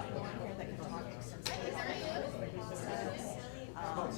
couple in here that can talk extensively about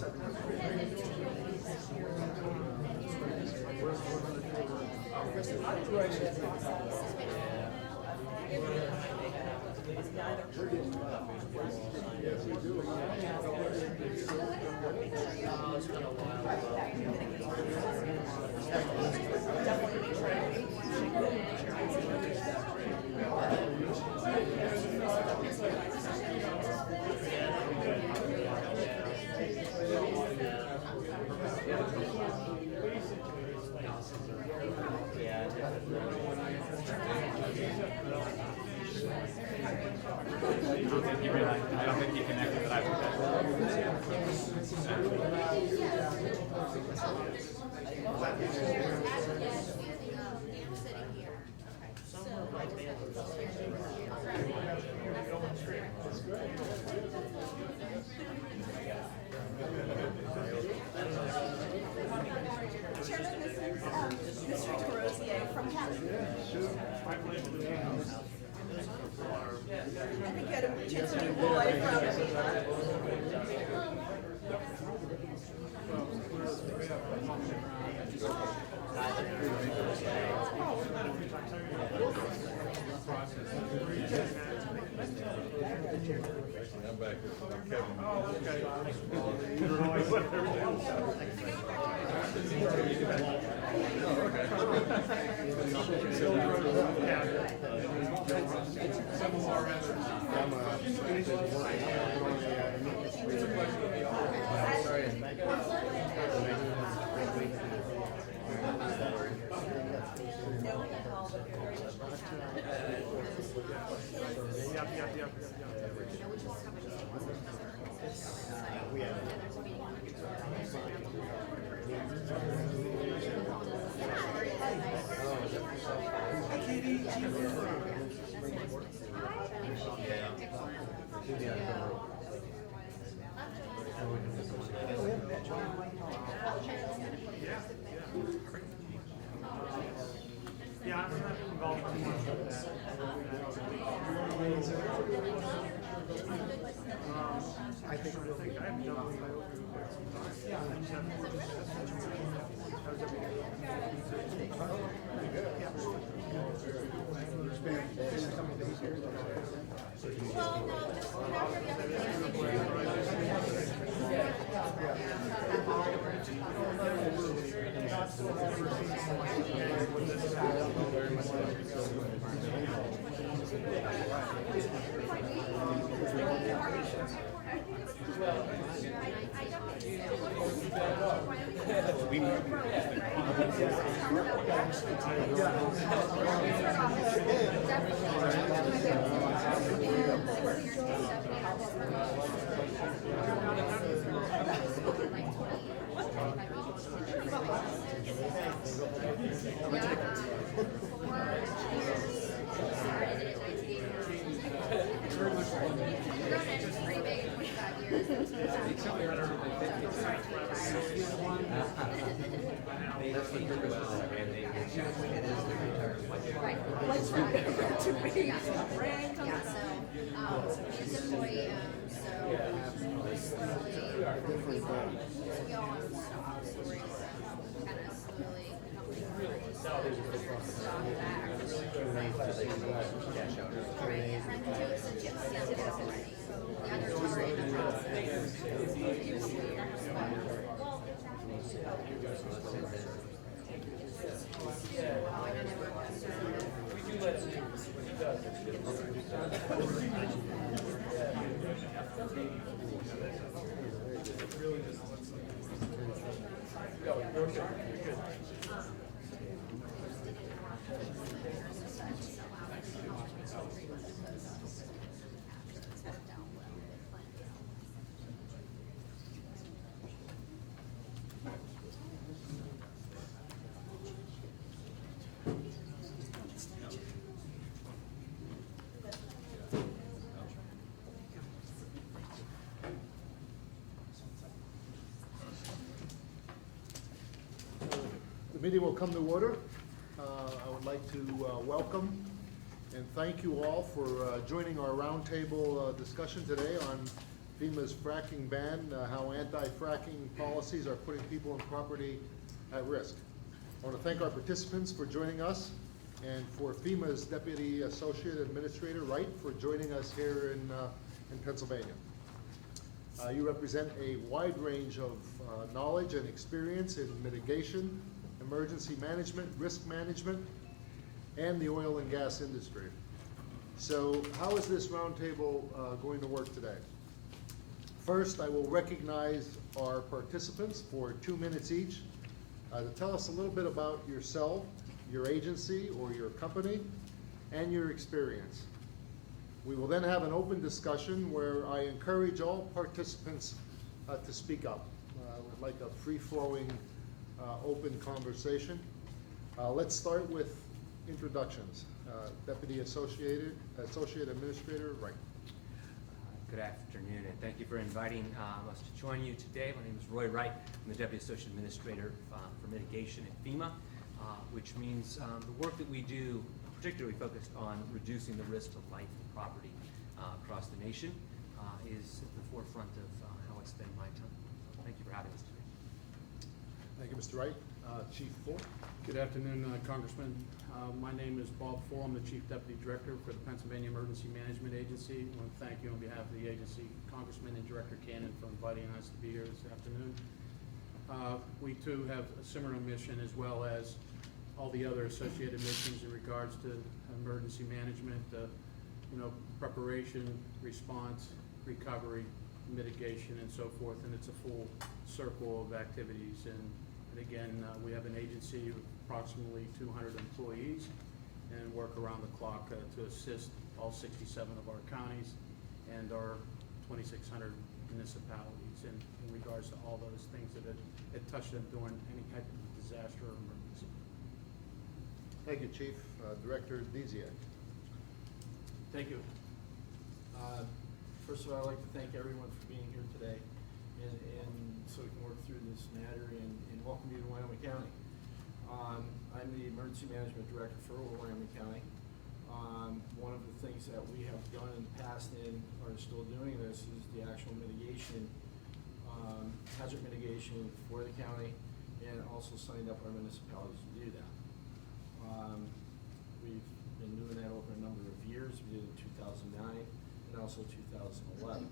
I don't think he connected that I Chairman, this is Mr. DeRosier from California. I think you had a chance to meet Roy from I'm back here. I'm Kevin. Yeah, I'm not involved too much with that. I think I haven't done my overview there. Yeah, I just have well, no, just after the other The meeting will come to order. I would like to welcome And thank you all for joining our roundtable discussion today on FEMA's fracking ban, how anti-fracking policies are putting people and property at risk. I want to thank our participants for joining us, and for FEMA's Deputy Associate Administrator Wright for joining us here in Pennsylvania. You represent a wide range of knowledge and experience in mitigation, emergency management, risk management, and the oil and gas industry. So how is this roundtable going to work today? First, I will recognize our participants for 2 minutes each to tell us a little bit about yourself, your agency or your company, and your experience. We will then have an open discussion where I encourage all participants to speak up. I would like a free-flowing, open conversation. Let's start with introductions. Deputy Associate Administrator Wright. Good afternoon, and thank you for inviting us to join you today. My name is Roy Wright. I'm the Deputy Associate Administrator for Mitigation at FEMA, which means the work that we do particularly focused on reducing the risk to life and property across the nation is at the forefront of how I spend my time. So thank you for having us today. Thank you, Mr. Wright. Chief Full. Good afternoon, Congressman. My name is Bob Full. I'm the Chief Deputy Director for the Pennsylvania Emergency Management Agency. I want to thank you on behalf of the agency, Congressman and Director Cannon, for inviting us to be here this afternoon. We too have a similar mission, as well as all the other associated missions in regards to emergency management, preparation, response, recovery, mitigation, and so forth. And it's a full circle of activities. And again, we have an agency of approximately 200 employees and work around the clock to assist all 67 of our counties and our 2,600 municipalities in regards to all those things that it touched them during any type of disaster or emergency. Thank you, Chief. Director Desiak. Thank you. First of all, I'd like to thank everyone for being here today and so we can work through this matter and welcome you to Wyoming County. I'm the Emergency Management Director for Wyoming County. One of the things that we have done in the past and are still doing this is the actual mitigation, hazard mitigation for the county, and also signed up our municipalities to do that. We've been doing that over a number of years. We did it in 2009 and also 2011.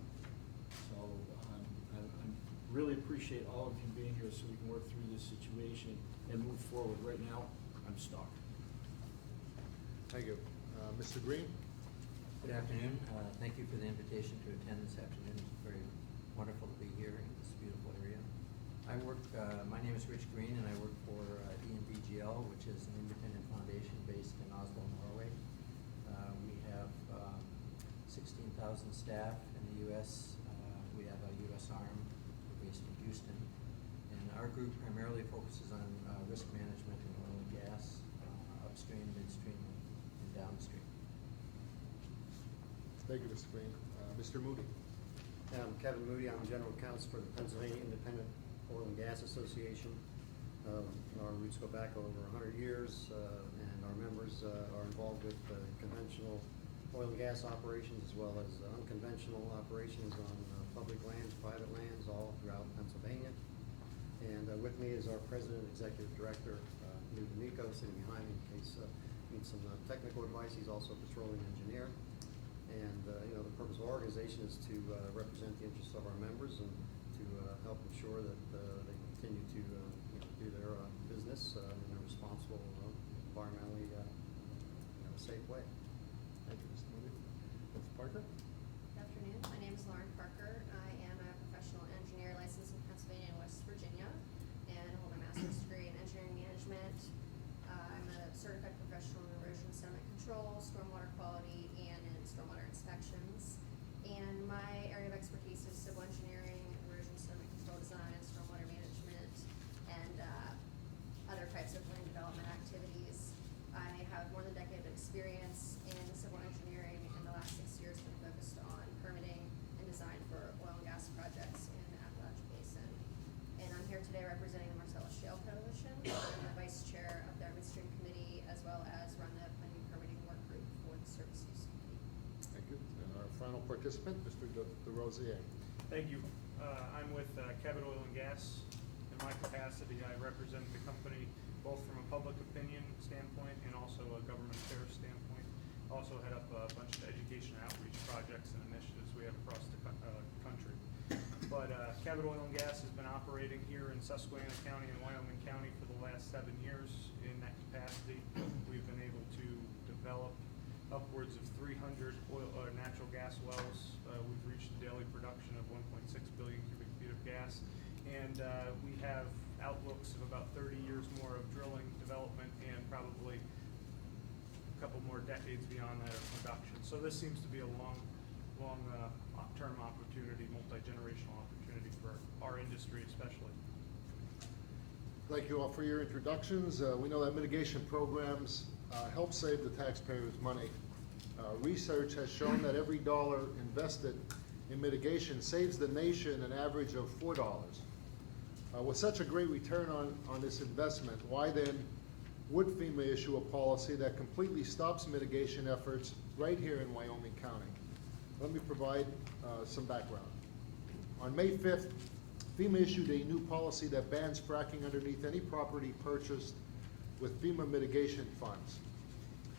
So I really appreciate all of you being here so we can work through this situation and move forward. Right now, I'm stuck. Thank you. Mr. Green. Good afternoon. Thank you for the invitation to attend this afternoon. It's very wonderful to be here in this beautiful area. My name is Rich Green, and I work for ENBGL, which is an independent foundation based in Oslo, Norway. We have 16,000 staff in the U.S. We have a U.S. arm based in Houston. And our group primarily focuses on risk management in oil and gas, upstream, midstream, and downstream. Thank you, Mr. Green. Mr. Moody. I'm Kevin Moody. I'm General Counsel for the Pennsylvania Independent Oil and Gas Association. Our roots go back over 100 years, and our members are involved with conventional oil and gas operations as well as unconventional operations on public lands, private lands, all throughout Pennsylvania. And with me is our President and Executive Director, Lou D'Amico, sitting behind me in case you need some technical advice. He's also a petroleum engineer. And the purpose of our organization is to represent the interests of our members and to help ensure that they continue to do their business in a responsible, environmentally safe way. Thank you, Mr. Moody. Ms. Parker. Good afternoon. My name is Lauren Parker. I am a professional engineer licensed in Pennsylvania and West Virginia and hold a master's degree in engineering management. I'm a certified professional in erosion sediment control, stormwater quality, and in stormwater inspections. And my area of expertise is civil engineering, participant, Mr. DeRosier. Thank you. I'm with Cabot Oil and Gas. In my capacity, I represent the company both from a public opinion standpoint and also a government affairs standpoint. Also head up a bunch of education and outreach projects and initiatives we have across the country. But Cabot Oil and Gas has been operating here in Susquehanna County and Wyoming County for the last 7 years. In that capacity, we've been able to develop upwards of 300 natural gas wells. We've reached a daily production of 1.6 billion cubic feet of gas. And we have outlooks of about 30 years more of drilling, development, and probably a couple more decades beyond that of production. So this seems to be a long-term opportunity, multi-generational opportunity for our industry especially. Thank you all for your introductions. We know that mitigation programs help save the taxpayers money. Research has shown that every dollar invested in mitigation saves the nation an average of $4. With such a great return on this investment, why then would FEMA issue a policy that completely stops mitigation efforts right here in Wyoming County? Let me provide some background. On May 5th, FEMA issued a new policy that bans fracking underneath any property purchased with FEMA mitigation funds.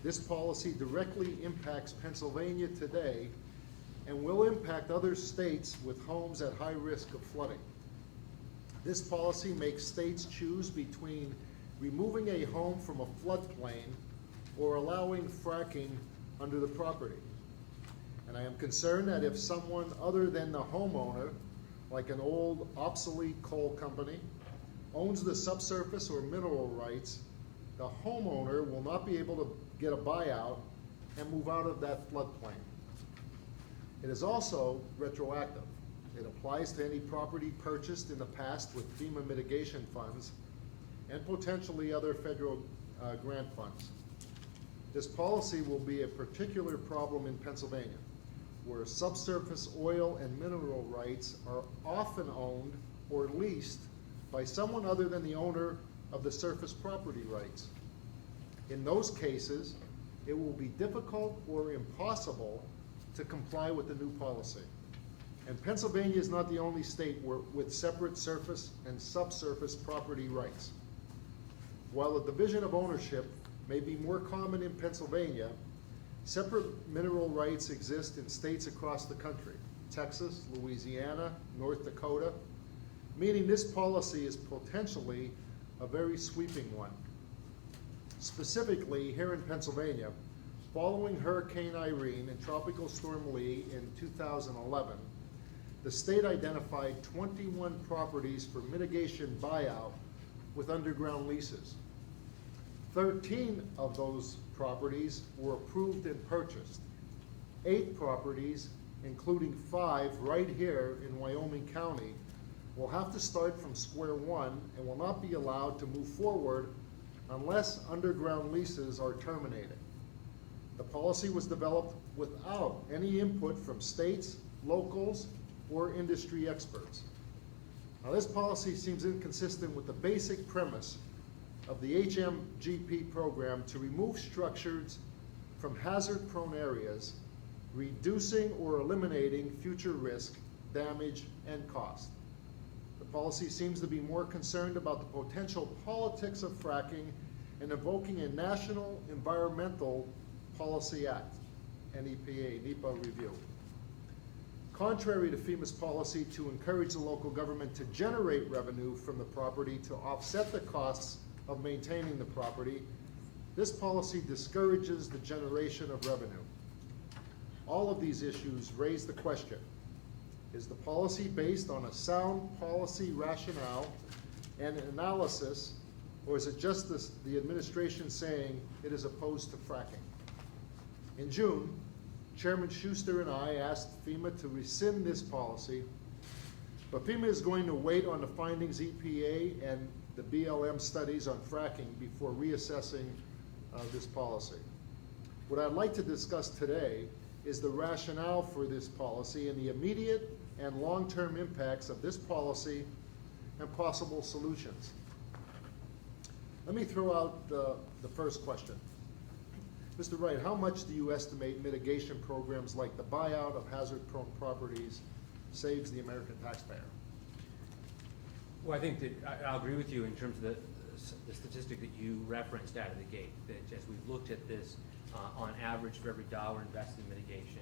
This policy directly impacts Pennsylvania today and will impact other states with homes at high risk of flooding. This policy makes states choose between removing a home from a floodplain or allowing fracking under the property. And I am concerned that if someone other than the homeowner, like an old obsolete coal company, owns the subsurface or mineral rights, the homeowner will not be able to get a buyout and move out of that floodplain. It is also retroactive. It applies to any property purchased in the past with FEMA mitigation funds and potentially other federal grant funds. This policy will be a particular problem in Pennsylvania, where subsurface oil and mineral rights are often owned or leased by someone other than the owner of the surface property rights. In those cases, it will be difficult or impossible to comply with the new policy. And Pennsylvania is not the only state with separate surface and subsurface property rights. While the division of ownership may be more common in Pennsylvania, separate mineral rights exist in states across the country: Texas, Louisiana, North Dakota, meaning this policy is potentially a very sweeping one. Specifically, here in Pennsylvania, following Hurricane Irene and Tropical Storm Lee in 2011, the state identified 21 properties for mitigation buyout with underground leases. 13 of those properties were approved and purchased. 8 properties, including 5 right here in Wyoming County, will have to start from square one and will not be allowed to move forward unless underground leases are terminated. The policy was developed without any input from states, locals, or industry experts. Now, this policy seems inconsistent with the basic premise of the HMGP program to remove structures from hazard-prone areas, reducing or eliminating future risk, damage, and cost. The policy seems to be more concerned about the potential politics of fracking and invoking a National Environmental Policy Act, NEPA review. Contrary to FEMA's policy to encourage the local government to generate revenue from the property to offset the costs of maintaining the property, this policy discourages the generation of revenue. All of these issues raise the question: is the policy based on a sound policy rationale and analysis, or is it just the administration saying it is opposed to fracking? In June, Chairman Schuster and I asked FEMA to rescind this policy, but FEMA is going to wait on the findings EPA and the BLM studies on fracking before reassessing this policy. What I'd like to discuss today is the rationale for this policy and the immediate and long-term impacts of this policy and possible solutions. Let me throw out the first question. Mr. Wright, how much do you estimate mitigation programs like the buyout of hazard-prone properties saves the American taxpayer? Well, I think that I'll agree with you in terms of the statistic that you referenced out of the gate, that as we've looked at this, on average, for every dollar invested in mitigation,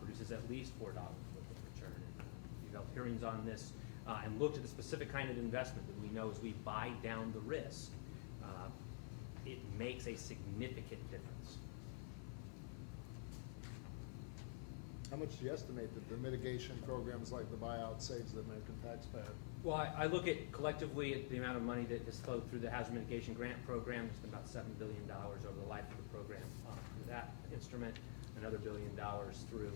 produces at least $4 worth of return. And, we've held hearings on this and looked at the specific kind of investment that we know as we buy down the risk, it makes a significant difference. How much do you estimate that the mitigation programs like the buyout saves the American taxpayer? Well, I look at collectively at the amount of money that has flowed through the hazard mitigation grant program. It's been about $7 billion over the life of the program through that instrument, another $1 billion through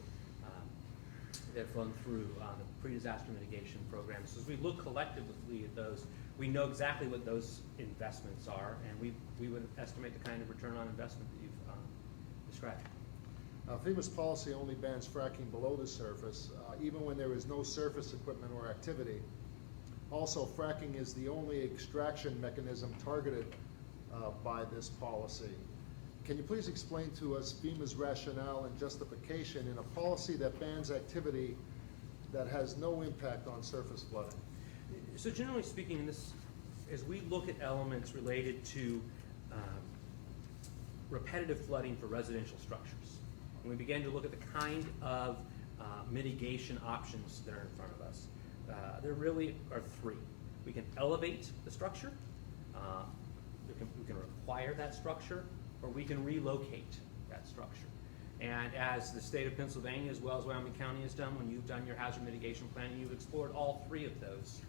that have flown through the pre-disaster mitigation program. So as we look collectively at those, we know exactly what those investments are, and we would estimate the kind of return on investment that you've described. FEMA's policy only bans fracking below the surface, even when there is no surface equipment or activity. Also, fracking is the only extraction mechanism targeted by this policy. Can you please explain to us FEMA's rationale and justification in a policy that bans activity that has no impact on surface flooding? So generally speaking, as we look at elements related to repetitive flooding for residential structures, and we begin to look at the kind of mitigation options that are in front of us, there really are three. We can elevate the structure, we can require that structure, or we can relocate that structure. And as the state of Pennsylvania, as well as Wyoming County has done, when you've done your hazard mitigation planning, you've explored all three of those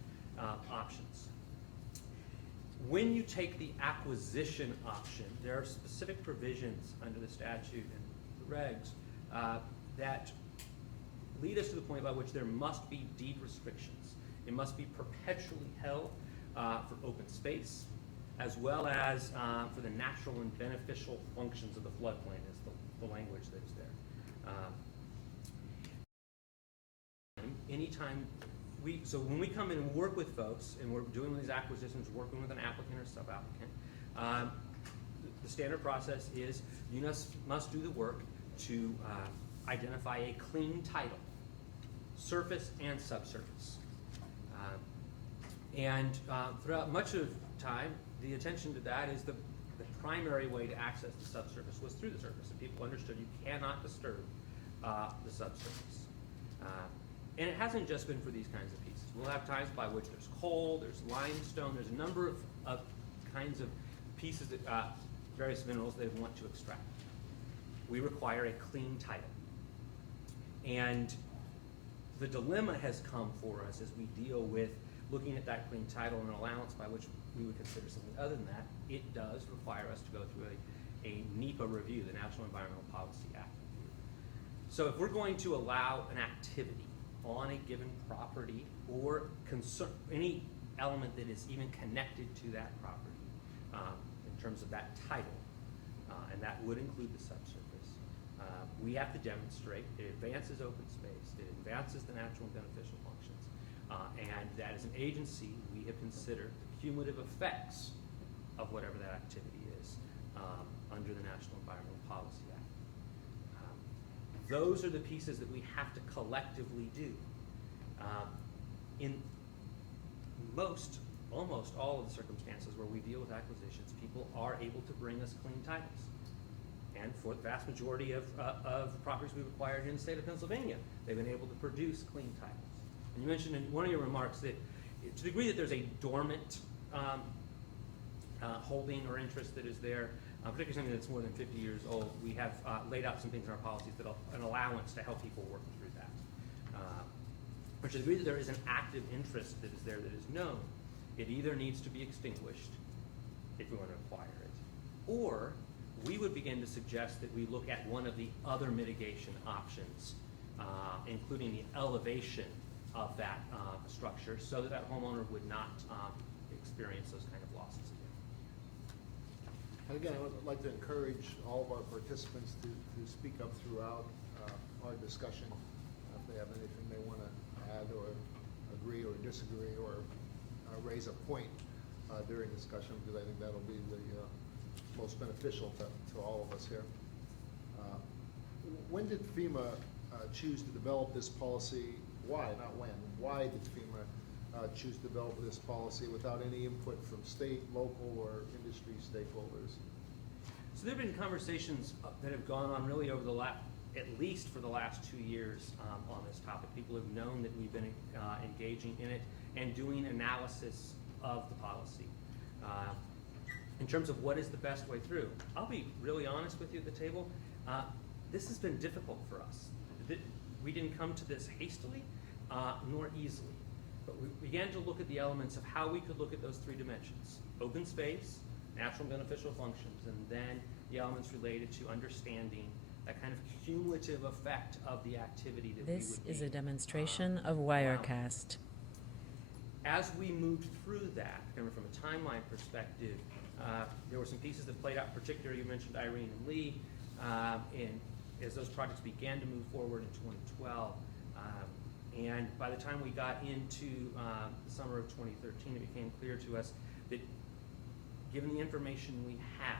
options. When you take the acquisition option, there are specific provisions under the statute and the regs that lead us to the point by which there must be deed restrictions. It must be perpetually held for open space, as well as for the natural and beneficial functions of the floodplain is the language that is there. Anytime so when we come in and work with folks, and we're doing these acquisitions, working with an applicant or sub-applicant, the standard process is you must do the work to identify a clean title, surface and subsurface. Throughout much of time, the attention to that is the primary way to access the subsurface was through the surface, and people understood you cannot disturb the subsurface. And it hasn't just been for these kinds of pieces. We'll have times by which there's coal, there's limestone, there's a number of kinds of pieces that various minerals they want to extract. We require a clean title. And the dilemma has come for us as we deal with looking at that clean title and an allowance by which we would consider something other than that. It does require us to go through a NEPA review, the National Environmental Policy Act review. So if we're going to allow an activity on a given property or any element that is even connected to that property in terms of that title, and that would include the subsurface, we have to demonstrate it advances open space, it advances the natural and beneficial functions, and that as an agency we have considered the cumulative effects of whatever that activity is under the National Environmental Policy Act. Those are the pieces that we have to collectively do. In almost all of the circumstances where we deal with acquisitions, people are able to bring us clean titles. And for the vast majority of properties we've acquired in the state of Pennsylvania, they've been able to produce clean titles. And you mentioned in one of your remarks that to the degree that there's a dormant holding or interest that is there, particularly something that's more than 50 years old, we have laid out some things in our policies that an allowance to help people work through that. But to the degree that there is an active interest that is there that is known, it either needs to be extinguished if we want to acquire it, or we would begin to suggest that we look at one of the other mitigation options, including the elevation of that structure, so that that homeowner would not experience those kind of losses again. And again, I would like to encourage all of our participants to speak up throughout our discussion if they have anything they want to add or agree or disagree or raise a point during discussion, because I think that'll be the most beneficial to all of us here. when did FEMA choose to develop this policy? Why, not when? Why did FEMA choose to develop this policy without any input from state, local, or industry stakeholders? So there have been conversations that have gone on really over the at least for the last 2 years on this topic. People have known that we've been engaging in it and doing analysis of the policy. In terms of what is the best way through, I'll be really honest with you at the table. This has been difficult for us. We didn't come to this hastily nor easily, but we began to look at the elements of how we could look at those 3 dimensions: open space, natural and beneficial functions, and then the elements related to understanding that kind of cumulative effect of the activity that This we would is be, a demonstration of allowing. Wirecast. As we moved through that, kind of from a timeline perspective, there were some pieces that played out. Particularly, you mentioned Irene and Lee, and as those projects began to move forward in 2012, and by the time we got into the summer of 2013, it became clear to us that, given the information we had,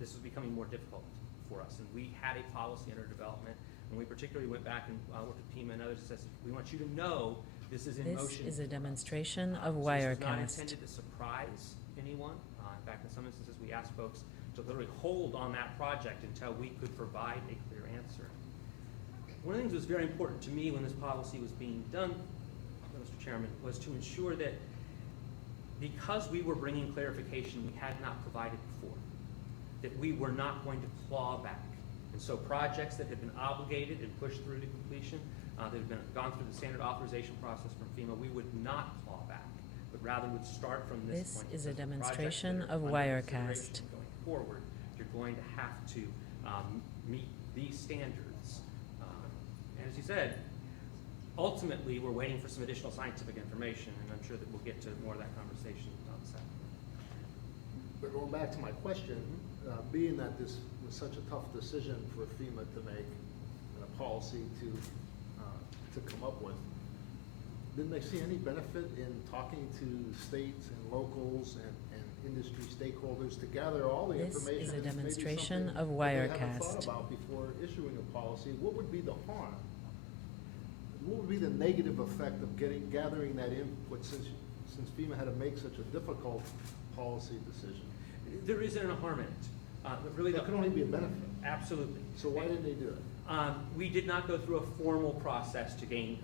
this was becoming more difficult for us. And we had a policy under development, and we particularly went back and worked with FEMA and others and said, we want you to know this is in motion. This is a for us." demonstration of So this was not Wirecast. intended to surprise anyone. In fact, in some instances, we asked folks to literally hold on that project until we could provide a clear answer. One of the things that was very important to me when this policy was being done, Mr. Chairman, was to ensure that because we were bringing clarification we had not provided before, that we were not going to claw back. And so projects that had been obligated and pushed through to completion, that had gone through the standard authorization process from FEMA, we would not claw back, but rather would start from this This point. is a Because the demonstration projects that of are under Wirecast. consideration Going forward, you're going to have to meet these standards. And as you said, ultimately, we're waiting for some additional scientific information, and I'm sure that we'll get to more of that conversation on the second. But going back to my question, being that this was such a tough decision for FEMA to make and a policy to come up with, didn't they see any benefit in talking to states and locals and industry stakeholders to gather all the This information? is a and maybe demonstration something of that they haven't Wirecast. thought about before issuing a policy? What would be the harm? What would be the negative effect of gathering that input since FEMA had to make such a difficult policy decision? There isn't a harm in it. But really, That could only be a benefit. absolutely. So why didn't they do it? We did not go through a formal process to gain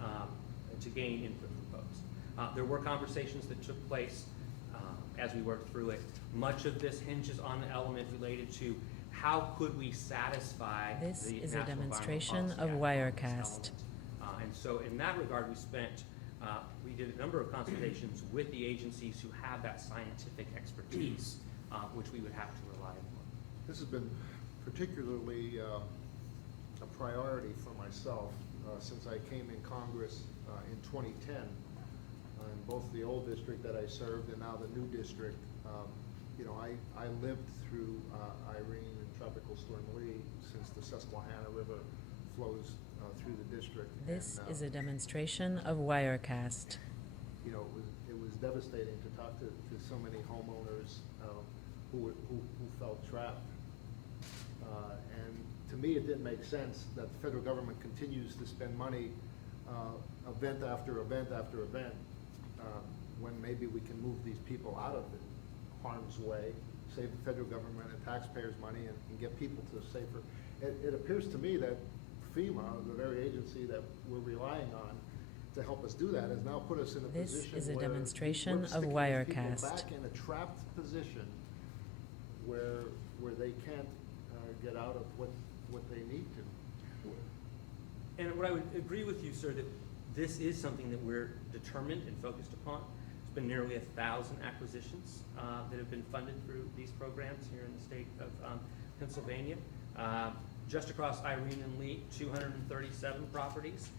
input from folks. There were conversations that took place as we worked through it. Much of this hinges on the element related to how could we satisfy This the is a National demonstration Environmental of Policy Act on this Wirecast. element. And so in that regard, we did a number of consultations with the agencies who have that scientific expertise, which we would have to rely on. This has been particularly a priority for myself since I came in Congress in 2010. In both the old district that I served and now the new district, I lived through Irene and Tropical Storm Lee since the Susquehanna River flows through the district. This And, is a demonstration of Wirecast. It was devastating to talk to so many homeowners who felt trapped. And to me, it didn't make sense that the federal government continues to spend money event after event after event when maybe we can move these people out of harm's way, save the federal government and taxpayers' money, and get people to safer. It appears to me that FEMA, the very agency that we're relying on to help us do that, has now put us in a This position is a where demonstration we're of sticking these Wirecast. people back in a trapped position where they can't get out of what they need to. And what I would agree with you, sir, that this is something that we're determined and focused upon. There's been nearly 1,000 acquisitions that have been funded through these programs here in the state of Pennsylvania. Just across Irene and Lee, 237 properties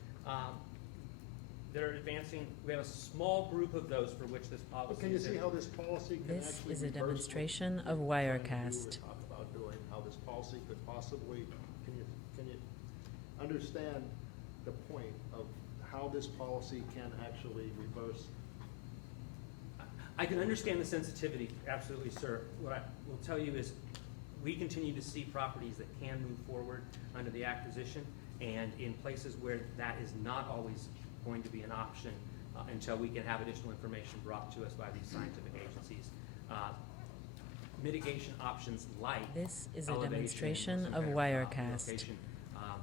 that are advancing. We have a small group of those for which this policy But can you is see in. how this policy can This actually is a reverse demonstration what of we're trying to do Wirecast. or talk about doing, how this policy could possibly, can you understand the point of how this policy can actually reverse? I can understand the sensitivity, absolutely, sir. What I will tell you is we continue to see properties that can move forward under the acquisition, and in places where that is not always going to be an option until we can have additional information brought to us by these scientific agencies. Mitigation options like This is a elevation or demonstration some of kind Wirecast. relocation,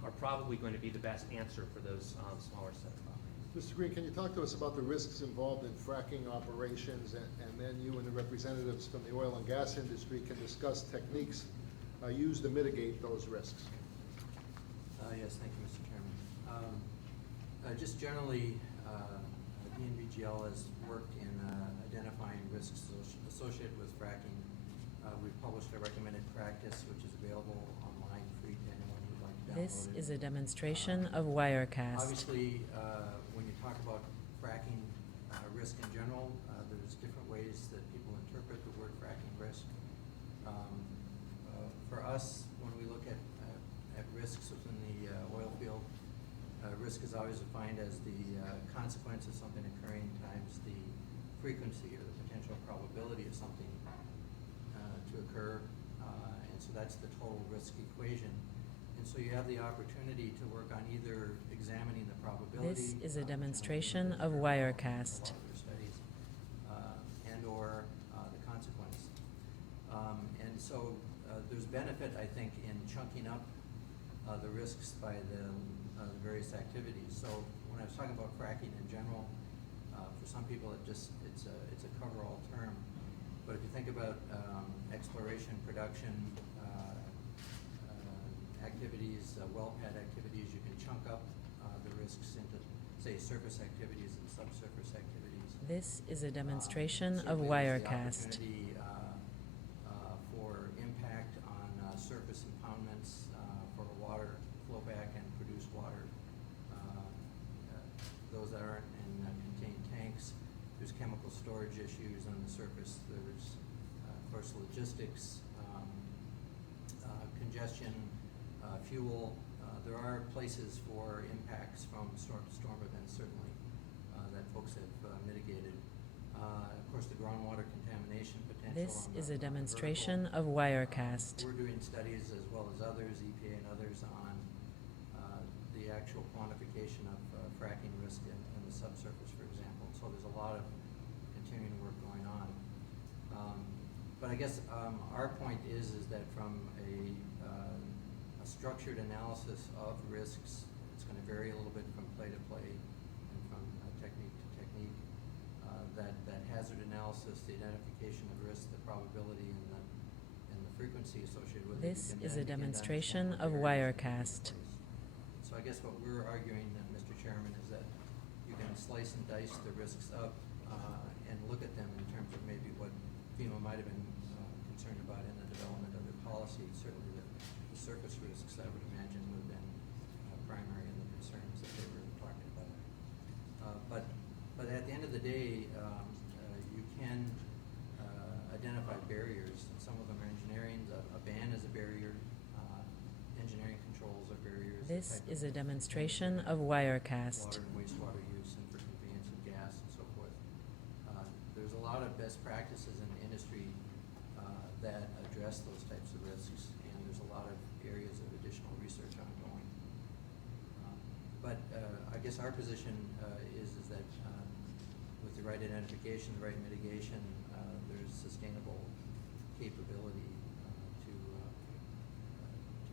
are probably going to be the best answer for those smaller set of properties. Mr. Green, can you talk to us about the risks involved in fracking operations, and then you and the representatives from the oil and gas industry can discuss techniques used to mitigate those risks? Yes, thank you, Mr. Chairman. Just generally, DNVGL has worked in identifying risks associated with fracking. We've published a recommended practice, which is available online free to anyone who'd like to download it. This is a demonstration of Wirecast. Obviously, when you talk about fracking risk in general, there's different ways that people interpret the word fracking risk. For us, when we look at risks within the oil field, risk is always defined as the consequence of something occurring times the frequency or the potential probability of something to occur, and so that's the total risk equation. And so you have the opportunity to work on either examining the probability. This is a demonstration of Wirecast. Studies, and or the consequence. And so there's benefit, I think, in chunking up the risks by the various activities. So when I was talking about fracking in general, for some people it's a cover-all term. But if you think about exploration, production activities, well pad activities, you can chunk up the risks into, say, surface activities and subsurface activities. This is a demonstration of Certainly there's the Wirecast. opportunity, for impact on surface impoundments for water flow back and produced water. Those that aren't in contained tanks, there's chemical storage issues on the surface. There's, of course, logistics, congestion, fuel. There are places for impacts from storm events, certainly, that folks have mitigated. Of course, the groundwater contamination potential. This on is the- a on the demonstration vertical. of Wirecast. We're doing studies as well as others, EPA and others, on the actual quantification of fracking risk in the subsurface, for example. So there's a lot of continuing work going on. But I guess our point is that from a structured analysis of risks, it's going to vary a little bit from play to play and from technique to technique. That hazard analysis, the identification of risk, the probability, and the frequency associated with it. This you can is then a begin to demonstration understand of what various Wirecast. things take place. So I guess what we're arguing, Mr. Chairman, is that you can slice and dice the risks up and look at them in terms of maybe what FEMA might have been concerned about in the development of their policy. Certainly the surface risks, I would imagine, would have been primary in the concerns that they were talking about. But at the end of the day, you can identify barriers, and some of them are engineering. A ban is a barrier. Engineering controls are barriers. the This type is of a demonstration of Wirecast. water and wastewater use and for conveyance of gas and so forth. There's a lot of best practices in the industry that address those types of risks, and there's a lot of areas of additional research ongoing. But I guess our position is that with the right identification, the right mitigation, there's sustainable capability to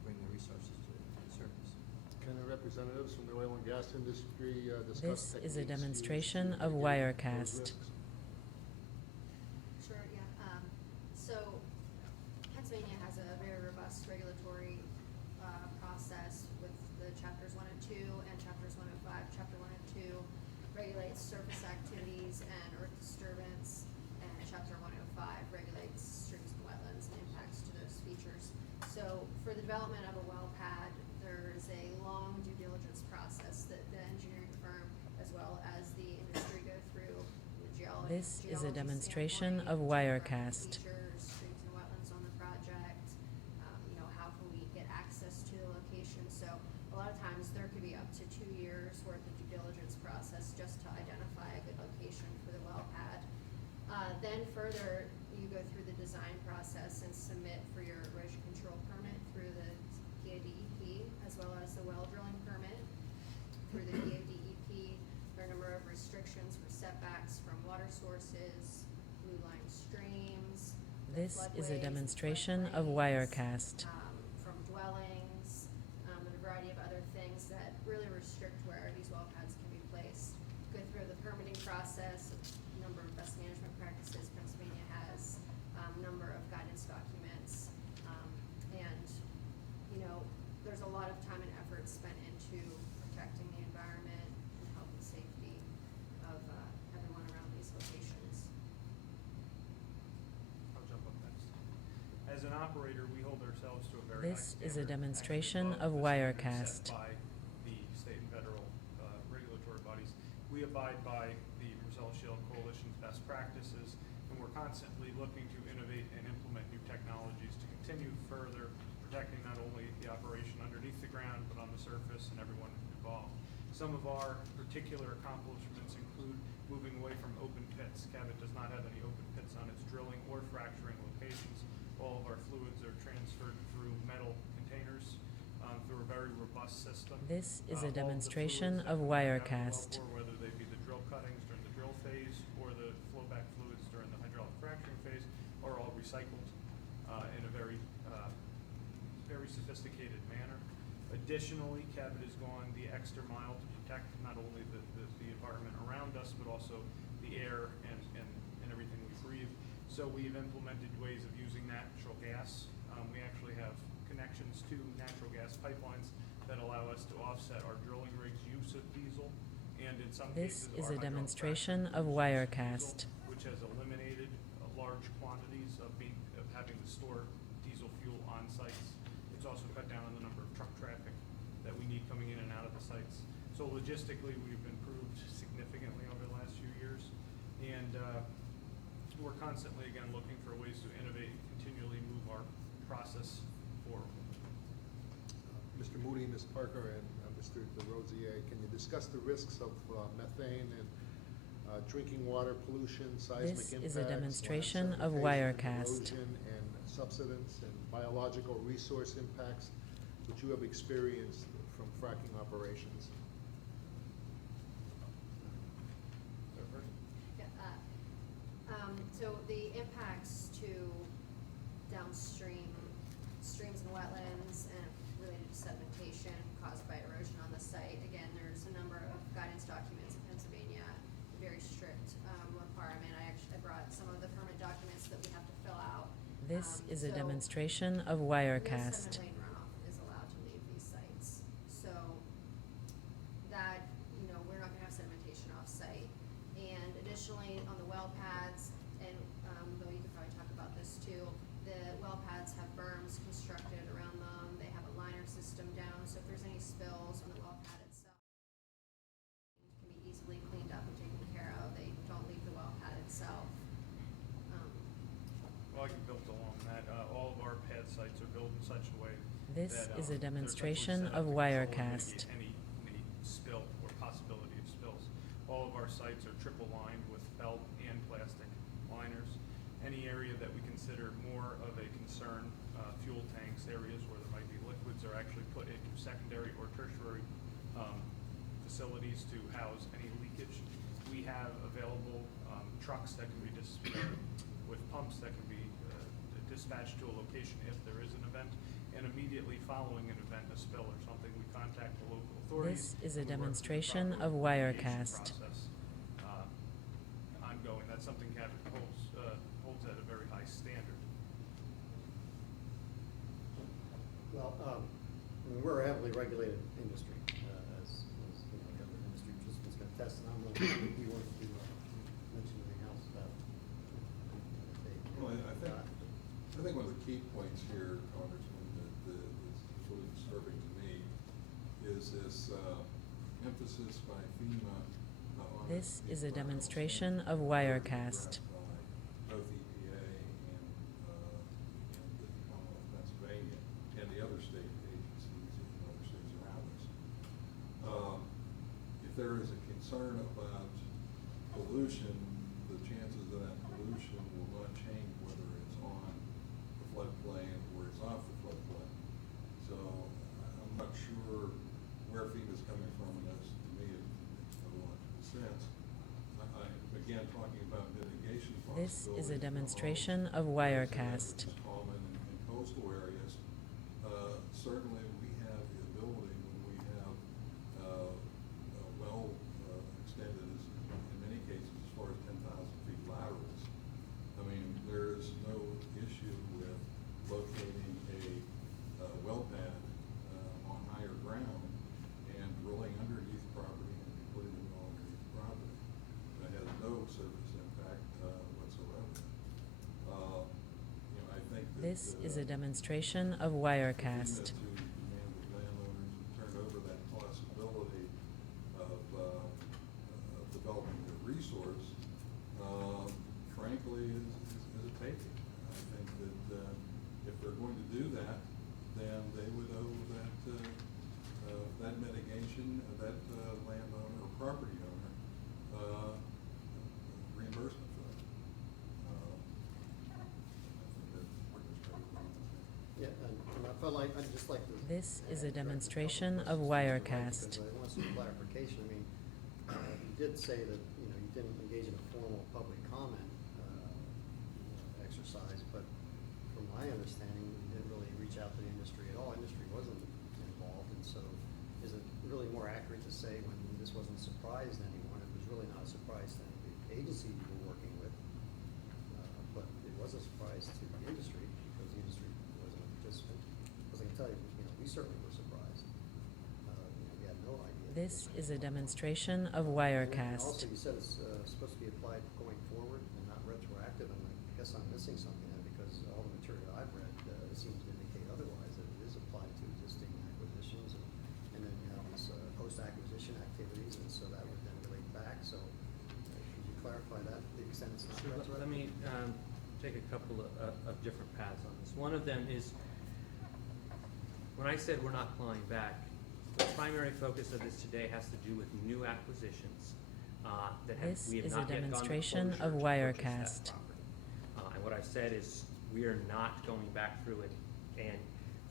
bring the resources to the surface. Can the representatives from the oil and gas industry discuss This is a techniques demonstration used to of mitigate those Wirecast. risks? Sure, yeah. So Pennsylvania has a very robust regulatory process with the chapters 1 and 2 and chapters 105. Chapter 1 and 2 regulates surface activities and earth disturbance, and chapter 105 regulates streams and wetlands and impacts to those features. So for the development of a well pad, there is a long due diligence process that the engineering firm as well as the industry go through. The geology. This is a geology demonstration standpoint, of Wirecast. features, streams and wetlands on the project, how can we get access to the location. So a lot of times there could be up to 2 years worth of due diligence process just to identify a good location for the well pad. Then further, you go through the design process and submit for your erosion control sources, blue line streams. the This is a floodways, demonstration of floodplains, Wirecast. From dwellings, and a variety of other things that really restrict where these well pads can be placed. Go through the permitting process, a number of best management practices Pennsylvania has, number of guidance documents, and, you know, there's a lot of time and effort spent into protecting the environment and health and safety of everyone around these locations. I'll jump up next. As an operator, we hold ourselves to a very high This is a standard, demonstration actually of above the standard Wirecast. set by the state and federal regulatory bodies. We abide by the Roselle Shale Coalition's best practices, and we're constantly looking to innovate and implement new technologies to continue further protecting not only the operation underneath the ground, but on the surface and everyone involved. Some of our particular accomplishments include moving away from open pits. Cabot does not have any open pits on its drilling or fracturing locations. All of our fluids are transferred through metal containers, through a very robust system. This is All a of the demonstration fluids that of come out the Wirecast. wellbore, whether they be the drill cuttings during the drill phase or the flowback fluids during the hydraulic fracturing phase, are all recycled in a very sophisticated manner. Additionally, Cabot has gone the extra mile to protect not only the environment around us, but also the air and everything we breathe. So we've implemented ways of using natural gas. We actually have connections to natural gas pipelines that allow us to offset our drilling rigs' use of diesel, and in some This cases, is our a hydraulic demonstration fracturing of use Wirecast. diesel, which has eliminated large quantities of having to store diesel fuel on sites. It's also cut down on the number of truck traffic that we need coming in and out of the sites. So logistically, we've improved significantly over the last few years, and we're constantly, again, looking for ways to innovate and continually move our process forward. Mr. Moody, Ms. Parker, and Mr. DeRosier, can you discuss the risks of methane and drinking water pollution, seismic This impacts, is a demonstration land of sedimentation, Wirecast. erosion, and subsidence and biological resource impacts which you have experienced from fracking operations? Yeah, so the impacts to downstream streams and wetlands and related to sedimentation caused by erosion on the site. Again, there's a number of guidance documents in Pennsylvania, very strict requirement. I brought some of the permit documents that we have to fill out. This is a So demonstration of no Wirecast. sediment lane runoff is allowed to leave these sites. So that, you know, we're not gonna have sedimentation off-site. And additionally, on the well pads, and though you could probably talk about this too, the well pads have berms constructed around them. They have a liner system down, so if there's any spills on the well pad itself, it can be easily cleaned up and taken care of. They don't leave the well pad itself. Well, I can build along that. All of our pad sites are built in such a way This that, is a they're demonstration essentially set up of to control and Wirecast. mitigate any spill or possibility of spills. All of our sites are triple lined with felt and plastic liners. Any area that we consider more of a concern, fuel tanks, areas where there might be liquids, are actually put into secondary or tertiary facilities to house any leakage. We have available trucks that can be with pumps that can be dispatched to a location if there is an event, and immediately following an event, a spill or something, we contact the local authorities. This is a and we work through the demonstration proper of remediation Wirecast. process, ongoing. That's something Cabot holds at a very high standard. Well, I mean, we're a heavily regulated industry, as you know, the other industry participants can attest, and I don't know if you wanted to mention anything else about if they. Well, I think one of the key points here, Congressman, that is really disturbing to me is this emphasis by FEMA on. This the is a environmental demonstration standards of that are Wirecast. addressed by both EPA and the Commonwealth of Pennsylvania and the other state agencies in other states around us. If there is a concern about pollution, the chances of that pollution will not change whether it's on the floodplain or it's off the floodplain. So I'm not sure where FEMA's coming from in this. To me, it makes no logical sense. Again, talking about mitigation This is a responsibility demonstration of as Wirecast. is common in coastal areas. Certainly, we have the ability when we have well extended, in many cases, as far as 10,000 feet laterals. I mean, there's no issue with locating a well pad on higher ground and drilling underneath property and putting it all underneath property. That has no surface impact whatsoever. You know, I think that This is a demonstration demonstration of Wirecast. to demand the landowners to turn over that possibility of developing the resource, frankly, is a taking. I think that if they're going to do that, then they would owe that mitigation, that landowner or property owner, reimbursement for that. I think that's pretty much everything. Yeah, and I felt like, I'd just like to. This is a direct demonstration couple of questions to you, Wirecast. Because I want some clarification. I mean, you did say that, you know, you didn't engage in a formal public comment exercise, but from my understanding, you didn't really reach out to the industry at all. Industry wasn't involved, and so is it really more accurate to say when this wasn't a surprise to anyone, it was really not a surprise to the agency you were working with, but it was a surprise to the industry because the industry wasn't a participant? Because I can tell you, you know, we certainly were surprised. You know, we had no idea. This is a demonstration of And Wirecast. also, you said it's supposed to be applied going forward and not retroactive, and I guess I'm missing something there because all the material I've read seems to indicate otherwise, that it is applied to existing acquisitions, and then you have these post-acquisition activities, and so that would then relate back. So could you clarify that, to the extent it's not Sure, retroactive? let me take a couple of different paths on this. One of them is, when I said we're not clawing back, the primary focus of this today has to do with new acquisitions that This we have is a not yet gone to demonstration closure of to purchase Wirecast. that property. And what I've said is we are not going back through it and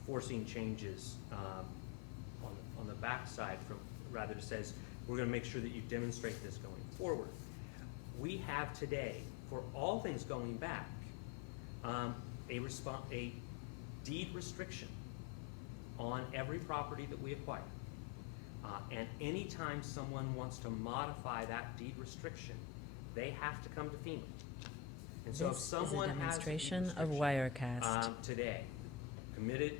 forcing changes on the backside from, rather it says, we're gonna make sure that you demonstrate this going forward. We have today, for all things going back, a deed restriction on every property that we acquire. And anytime someone wants to modify that deed restriction, they have to come to FEMA. And so if This is a someone has a deed demonstration of restriction, Wirecast. today, committed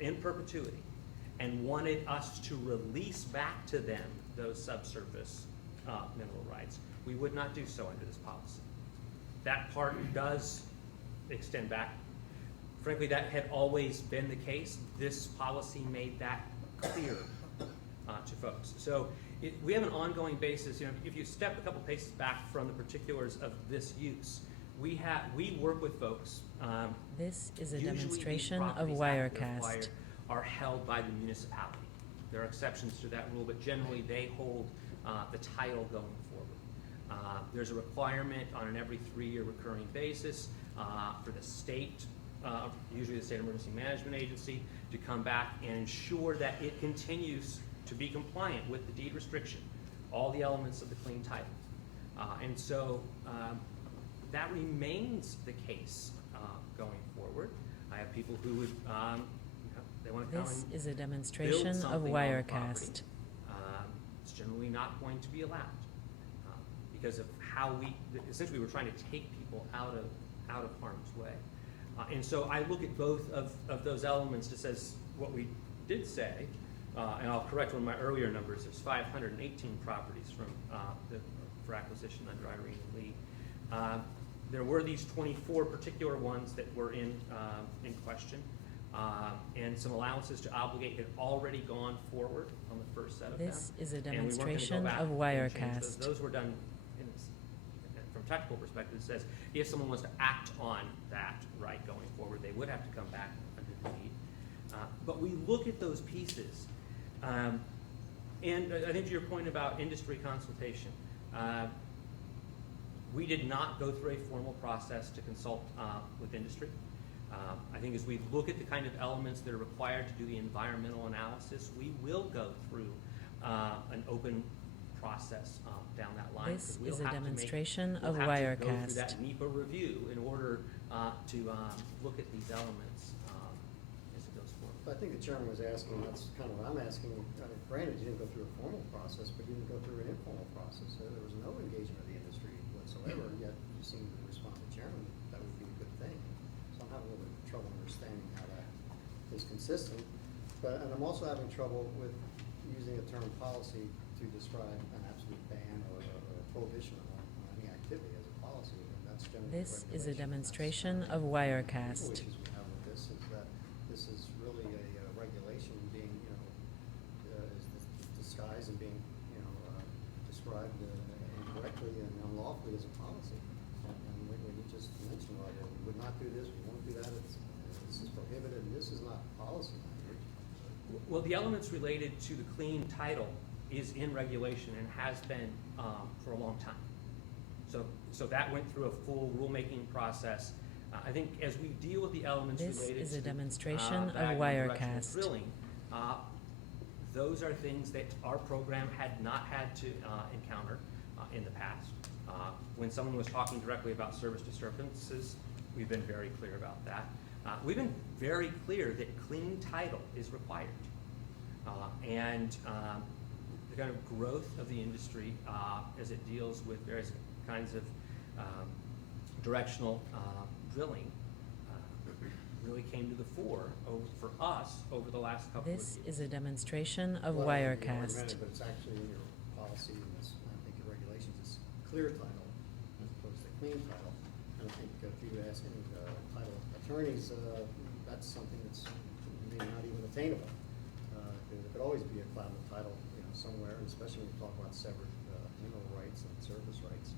in perpetuity, and wanted us to release back to them those subsurface mineral rights, we would not do so under this policy. That part does extend back. Frankly, that had always been the case. This policy made that clear to folks. So we have an ongoing basis. You know, if you step a couple paces back from the particulars of this use, we work with folks. This is a Usually these demonstration of properties that we acquire Wirecast. are held by the municipality. There are exceptions to that rule, but generally they hold the title going forward. There's a requirement on an every 3-year recurring basis for the state, usually the State Emergency Management Agency, to come back and ensure that it continues to be compliant with the deed restriction, all the elements of the clean title. And so that remains the case going forward. I have people who would, they want to come This and is a build demonstration of something on the Wirecast. property. It's generally not going to be allowed because of how essentially we're trying to take people out of harm's way. And so I look at both of those elements just as what we did say, and I'll correct one of my earlier numbers. There's 518 properties for acquisition under Irene and Lee. There were these 24 particular ones that were in question, and some allowances to obligate had already gone forward on the first set of them. This is a And we weren't gonna go demonstration back of and change Wirecast. those. Those were done from a technical perspective. It says if someone wants to act on that right going forward, they would have to come back under the deed. But we look at those pieces, and I think to your point about industry consultation, we did not go through a formal process to consult with industry. I think as we look at the kind of elements that are required to do the environmental analysis, we will go through an open process down that line. This 'cause we'll is a have to make- demonstration we'll of have to go through Wirecast. that NEPA review in order to look at these elements as it goes forward. But I think the chairman was asking, that's kind of what I'm asking, granted, you didn't go through a formal process, but you didn't go through an informal process. So there was no engagement of the industry whatsoever, yet you seem to respond to chairman, that would be a good thing. So I'm having a little bit of trouble understanding how that is consistent. And I'm also having trouble with using the term policy to describe an absolute ban or prohibition on any activity as a policy, and that's generally This is a regulation. demonstration That's of one the Wirecast. issues we have with this is that this is really a regulation being, is disguised and being, described incorrectly and unlawfully as a policy. And when you just mentioned, well, we would not do this, we won't do that, this is prohibited, and this is not policy language. Well, the elements related to the clean title is in regulation and has been for a long time. So that went through a full rulemaking process. I think as we deal with the elements This related is a to demonstration of bagging and directional Wirecast. drilling, those are things that our program had not had to encounter in the past. When someone was talking directly about service disturbances, we've been very clear about that. We've been very clear that clean title is required. And the kind of growth of the industry as it deals with various kinds of directional drilling really came to the fore for us over the last couple of This years. is a demonstration of Well, you Wirecast. recommended, but it's actually in your policy and this, I think your regulations, it's clear title as opposed to clean title. And I think if you ask any title attorneys, that's something that's maybe not even attainable. There could always be a cloud of title, somewhere, and especially when you talk about severed mineral rights and service rights.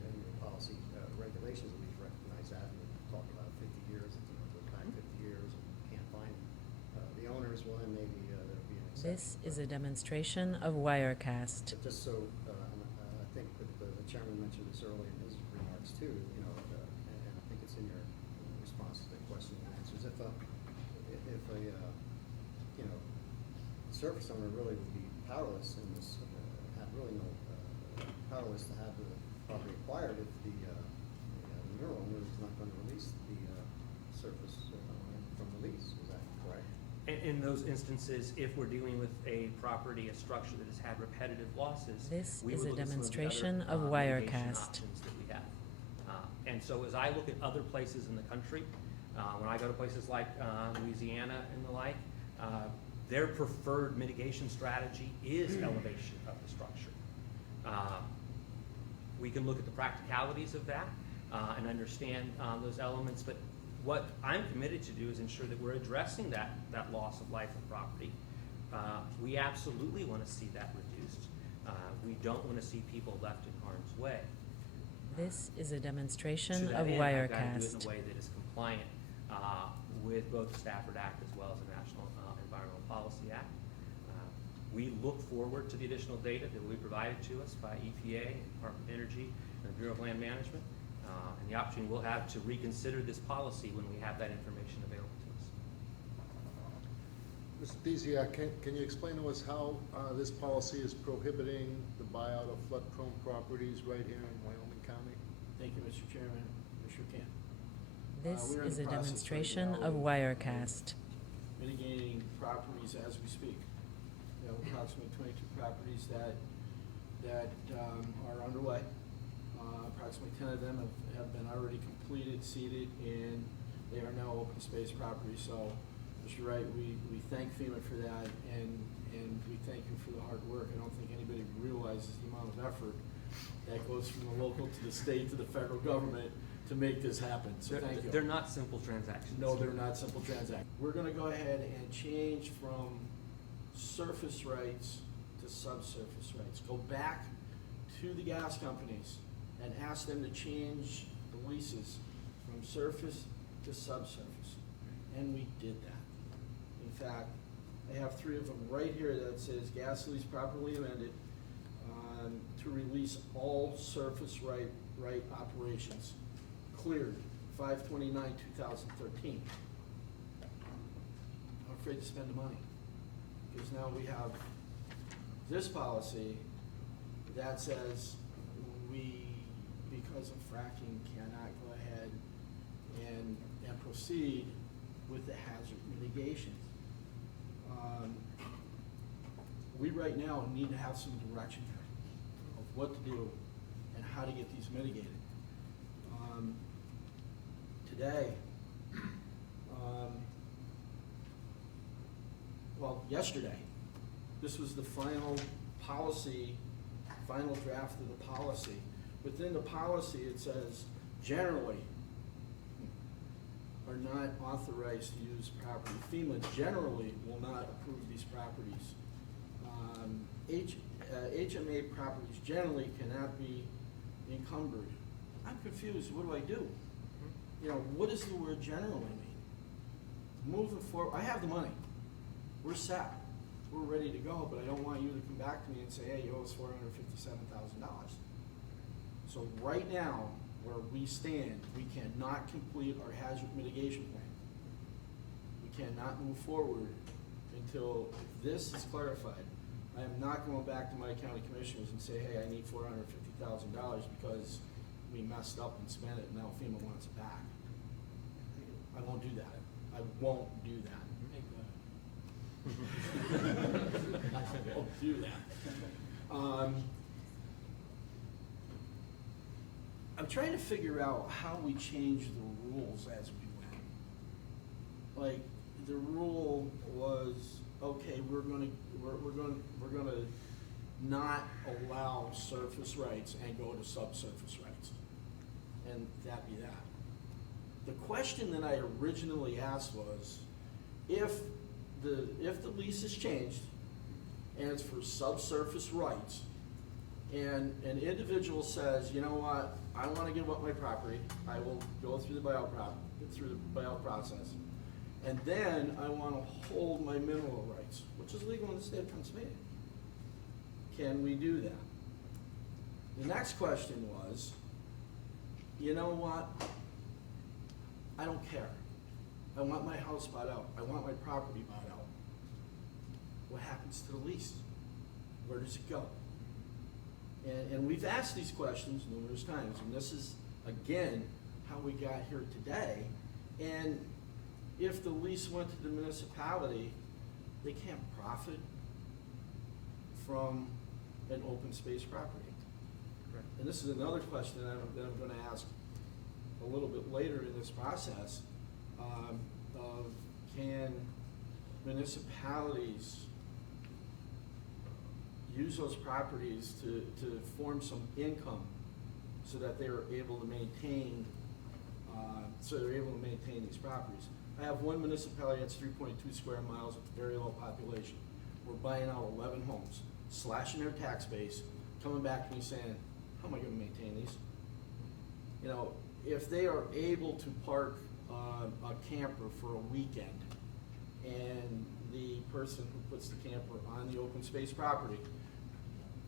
In your policy regulations, at least recognize that, and we talk about 50 years, it goes back 50 years, and you can't find the owners, well, then maybe there'll be an exception. This is a demonstration of Wirecast. But just so, I think that the chairman mentioned this earlier in his remarks too, and I think it's in your response to the question and answers. If a surface owner really would be powerless in this, have really no, powerless to have the property acquired if the mineral owner is not going to release the surface from the lease. Is that correct? In those instances, if we're dealing with a property, a structure that has had repetitive losses, This we is would a look at some of the demonstration other, of mitigation Wirecast. options that we have. And so as I look at other places in the country, when I go to places like Louisiana and the like, their preferred mitigation strategy is elevation of the structure. We can look at the practicalities of that and understand those elements, but what I'm committed to do is ensure that we're addressing that loss of life and property. We absolutely want to see that reduced. We don't want to see people left in harm's way. This is a To demonstration that of end, I've got to do it in Wirecast. a way that is compliant with both the Stafford Act as well as the National Environmental Policy Act. We look forward to the additional data that will be provided to us by EPA, Department of Energy, and the Bureau of Land Management, and the opportunity we'll have to reconsider this policy when we have that information available to us. Mr. Thesia, can you explain to us how this policy is prohibiting the buyout of flood-prone properties right here in Wyoming County? Thank you, Mr. Chairman. I sure can. This we're in is the a process demonstration right now of Wirecast. Mitigating properties as we speak. We have approximately 22 properties that are underway. Approximately 10 of them have been already completed, seeded, and they are now open space properties. So, Mr. Wright, we thank FEMA for that, and we thank you for the hard work. I don't think anybody realizes the amount of effort that goes from the local to the state to the federal government to make this happen. So thank you. They're not simple transactions. No, they're not simple transactions. We're gonna go ahead and change from surface rights to subsurface rights. Go back to the gas companies and ask them to change the leases from surface to subsurface. And we did that. In fact, I have 3 of them right here that says gas lease properly amended to release all surface right operations. Cleared 5/29/2013. I'm afraid to spend the money because now we have this policy that says we, because of fracking, cannot go ahead and proceed with the hazard mitigation. We right now need to have some direction here of what to do and how to get these mitigated. Today, yesterday, this was the final policy, final draft of the policy. Within the policy, it says, generally, are not authorized to use property. FEMA generally will not approve these properties. HMA properties generally cannot be encumbered. I'm confused, what do I do? You know, what does the word generally mean? Moving forward, I have the money. We're set. We're ready to go, but I don't want you to come back to me and say, hey, you owe us $457,000. So right now, where we stand, we cannot complete our hazard mitigation plan. We cannot move forward until this is clarified. I am not going back to my county commissioners and say, hey, I need $450,000 because we messed up and spent it and now FEMA wants it back. I won't do that. I won't do that. I won't do that. I'm trying to figure out how we change the rules as we went. Like, the rule was, okay, we're gonna not allow surface rights and go to subsurface rights, and that be that. The question that I originally asked was, if the lease is changed and it's for subsurface rights, and an individual says, you know what, I want to give up my property, I will go through the buyout process, and then I want to hold my mineral rights, which is legal in the state of Pennsylvania. Can we do that? The next question was, you know what, I don't care. I want my house bought out. I want my property bought out. What happens to the lease? Where does it go? And we've asked these questions numerous times, and this is, again, how we got here today. And if the lease went to the municipality, they can't profit from an open space property. Correct. And this is another question that I'm going to ask a little bit later in this process, of can municipalities use those properties to form some income so that they're able to maintain these properties. I have one municipality that's 3.2 square miles with very low population. We're buying out 11 homes, slashing their tax base, coming back to me saying, how am I gonna maintain these? You know, if they are able to park a camper for a weekend, and the person who puts the camper on the open space property,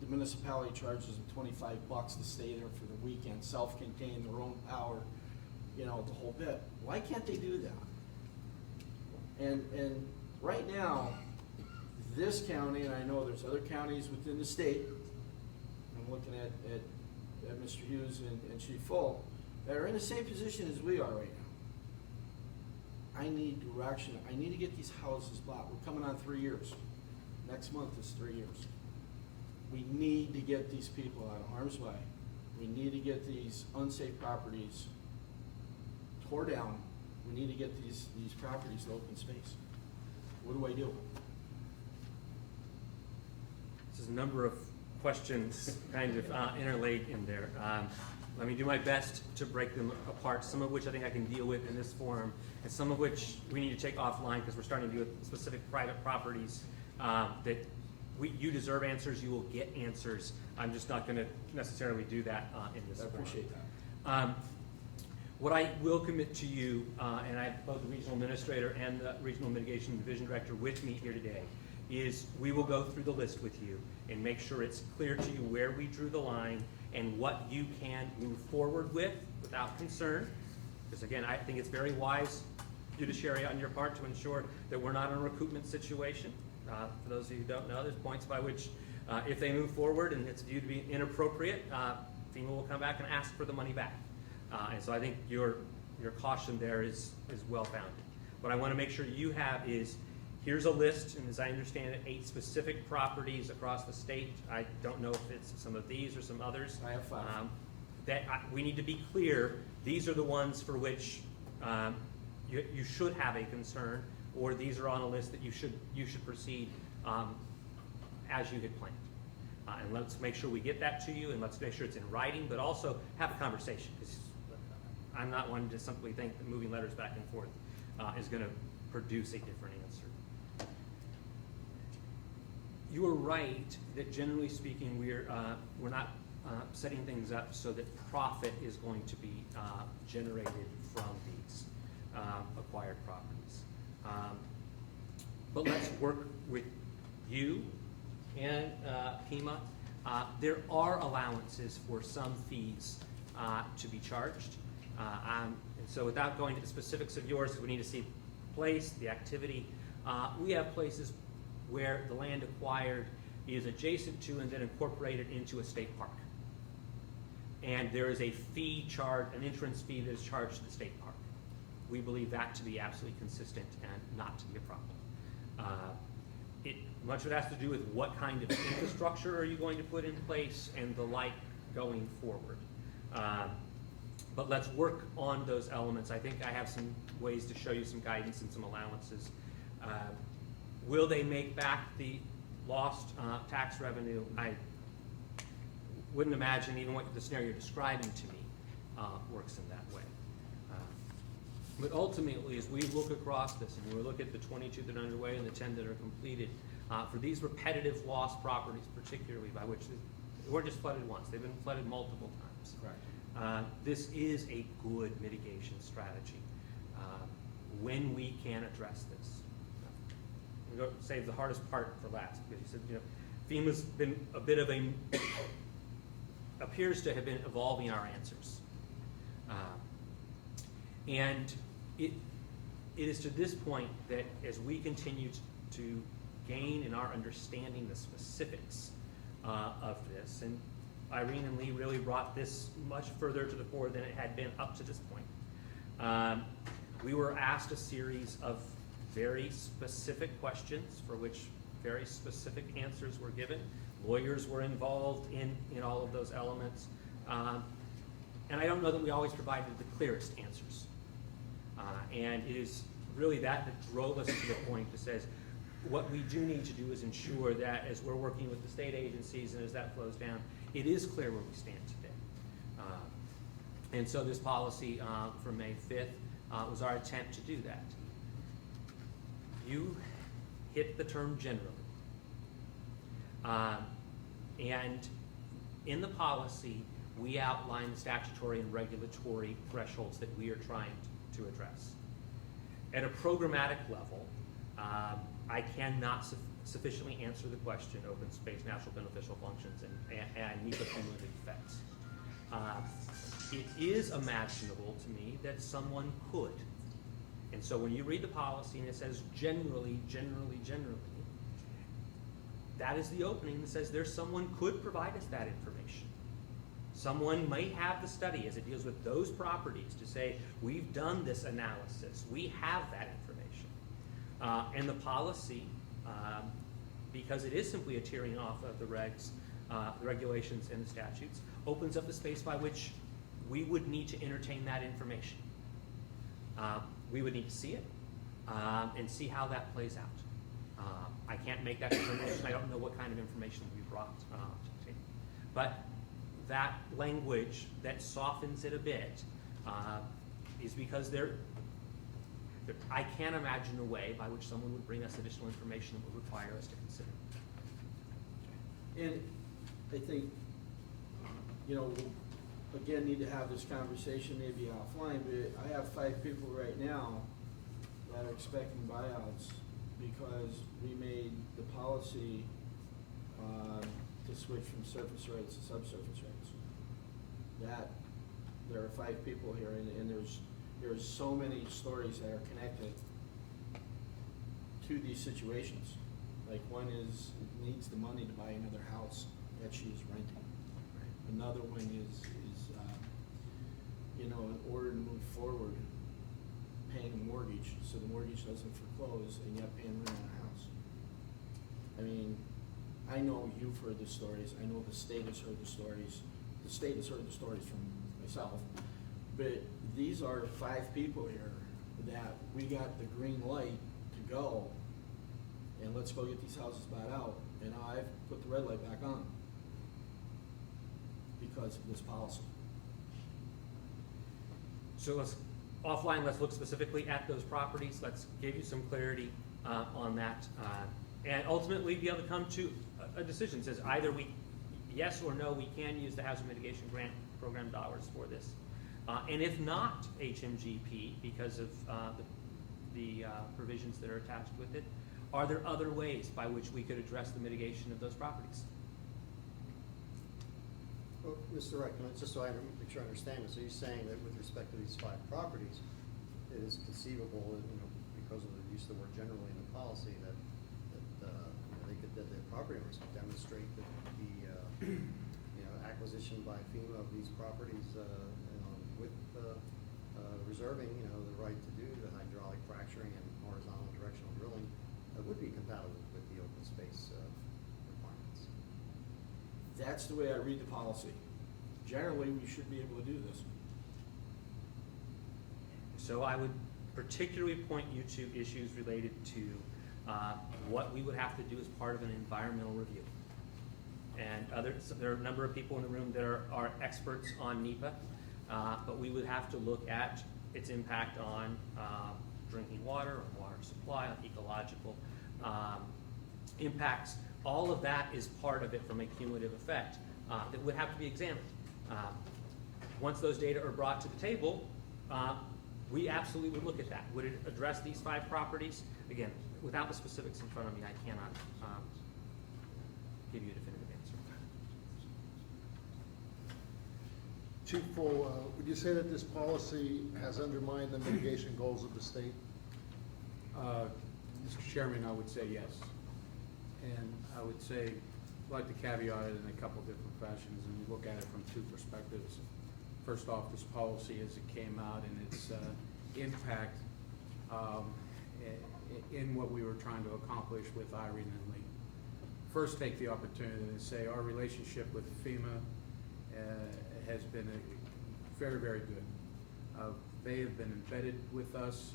the municipality charges them $25 to stay there for the weekend, self-contained, their own power, you know, the whole bit. Why can't they do that? And right now, this county, and I know there's other counties within the state, I'm looking at Mr. Hughes and Chief Full, that are in the same position as we are right now. I need direction. I need to get these houses bought. We're coming on 3 years. Next month is 3 years. We need to get these people out of harm's way. We need to get these unsafe properties tore down. We need to get these properties to open space. What do I do? There's a number of questions kind of interlaid in there. Let me do my best to break them apart, some of which I think I can deal with in this forum, and some of which we need to take offline because we're starting to deal with specific private properties that you deserve answers, you will get answers. I'm just not going to necessarily do that in this forum. I appreciate that. What I will commit to you, and I have both the regional administrator and the regional mitigation division director with me here today, is we will go through the list with you and make sure it's clear to you where we drew the line and what you can move forward with without concern. Because again, I think it's very wise judiciary on your part to ensure that we're not in a recoupment situation. For those of you who don't know, there's points by which If they move forward and it's viewed to be inappropriate, FEMA will come back and ask for the money back. And so I think your caution there is well-founded. What I want to make sure you have is, here's a list, and as I understand it, 8 specific properties across the state. I don't know if it's some of these or some others. I have 5. We need to be clear, these are the ones for which you should have a concern, or these are on a list that you should proceed as you had planned. And let's make sure we get that to you, and let's make sure it's in writing, but also have a conversation, because I'm not one to simply think that moving letters back and forth is going to produce a different answer. You are right that generally speaking, we're not setting things up so that profit is going to be generated from these acquired properties. But let's work with you and FEMA. There are allowances for some fees to be charged. And so without going to the specifics of yours, because we need to see the place, the activity, we have places where the land acquired is adjacent to and then incorporated into a state park. And there is a fee charged, an entrance fee that is charged to the state park. We believe that to be absolutely consistent and not to be a problem. Much of it has to do with what kind of infrastructure are you going to put in place and the like going forward. But let's work on those elements. I think I have some ways to show you some guidance and some allowances. Will they make back the lost tax revenue? I wouldn't imagine even what the scenario you're describing to me works in that way. But ultimately, as we look across this and we look at the 22 that are underway and the 10 that are completed, for these repetitive lost properties particularly, by which they weren't just flooded once, they've been flooded multiple times. Correct. This is a good mitigation strategy when we can address this. I'm going to save the hardest part for last, because you said, FEMA's been a bit of appears to have been evolving our answers. And it is to this point that as we continue to gain in our understanding the specifics of this, and Irene and Lee really brought this much further to the fore than it had been up to this point. We were asked a series of very specific questions for which very specific answers were given. Lawyers were involved in all of those elements. And I don't know that we always provided the clearest answers. And it is really that drove us to the point that says, what we do need to do is ensure that as we're working with the state agencies and as that flows down, it is clear where we stand today. And so this policy from May 5th was our attempt to do that. You hit the term generally. And in the policy, we outline the statutory and regulatory thresholds that we are trying to address. At a programmatic level, I cannot sufficiently answer the question open space, natural beneficial functions, and NEPA cumulative effects. It is imaginable to me that someone could. And so when you read the policy and it says generally, that is the opening that says there's someone could provide us that information. Someone may have the study as it deals with those properties to say, we've done this analysis, we have that information. And the policy, because it is simply a tearing off of the regs, the regulations and the statutes, opens up the space by which we would need to entertain that information. We would need to see it and see how that plays out. I can't make that determination. I don't know what kind of information we brought to the table. But that language that softens it a bit is because I can't imagine a way by which someone would bring us additional information that would require us to consider. And I think, again, need to have this conversation maybe offline, but I have 5 people right now that are expecting buyouts because we made the policy to switch from surface rates to subsurface rates. That there are 5 people here, and there's so many stories that are connected to these situations. Like one is needs the money to buy another house that she's renting. Another one is, you know, in order to move forward, paying a mortgage, so the mortgage doesn't foreclose, and yet paying rent on a house. I mean, I know you've heard the stories, I know the state has heard the stories, the state has heard the stories from myself, but these are 5 people here that we got the green light to go, and let's go get these houses bought out, and now I've put the red light back on because of this policy. So let's, offline, let's look specifically at those properties. Let's give you some clarity on that. And ultimately be able to come to a decision. Says either we, yes or no, we can use the Hazard Mitigation Grant Program dollars for this. And if not HMGP, because of the provisions that are attached with it, are there other ways by which we could address the mitigation of those properties? Well, Mr. Wright, just so I make sure I understand this, so you're saying that with respect to these 5 properties, it is conceivable, you know, because of the use of the word generally in the policy, that you know, that the property owners could demonstrate that the you know, acquisition by FEMA of these properties, you know, with reserving, you know, the right to do the hydraulic fracturing and horizontal directional drilling, would be compatible with the open space requirements. That's the way I read the policy. Generally, we should be able to do this. So I would particularly point you to issues related to what we would have to do as part of an environmental review. And there are a number of people in the room that are experts on NEPA, but we would have to look at its impact on drinking water, or water supply, on ecological impacts. All of that is part of it from a cumulative effect that would have to be examined. Once those data are brought to the table, we absolutely would look at that. Would it address these 5 properties? Again, without the specifics in front of me, I cannot give you a definitive answer. Chief Full, would you say that this policy has undermined the mitigation goals of the state? Mr. Chairman, I would say yes. And I would say, I'd like to caveat it in a couple different fashions and look at it from 2 perspectives. First off, this policy as it came out and its impact in what we were trying to accomplish with Irene and Lee. First, take the opportunity to say our relationship with FEMA has been very, very good. They have been embedded with us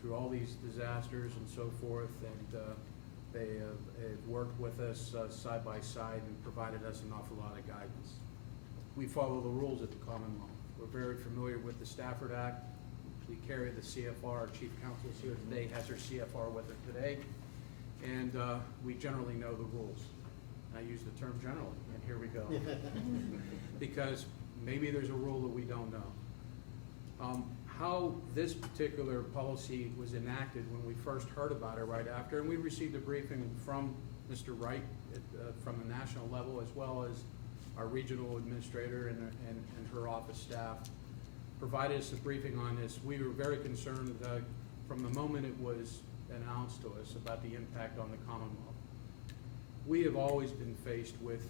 through all these disasters and so forth, and they have worked with us side by side and provided us an awful lot of guidance. We follow the rules at the Commonwealth. We're very familiar with the Stafford Act. We carry the CFR. Our chief counsel is here today, has her CFR with her today, and we generally know the rules. I use the term generally, and here we go. Because maybe there's a rule that we don't know. How this particular policy was enacted when we first heard about it right after, and we received a briefing from Mr. Wright from the national level, as well as our regional administrator and her office staff, provided us a briefing on this. We were very concerned from the moment it was announced to us about the impact on the Commonwealth. We have always been faced with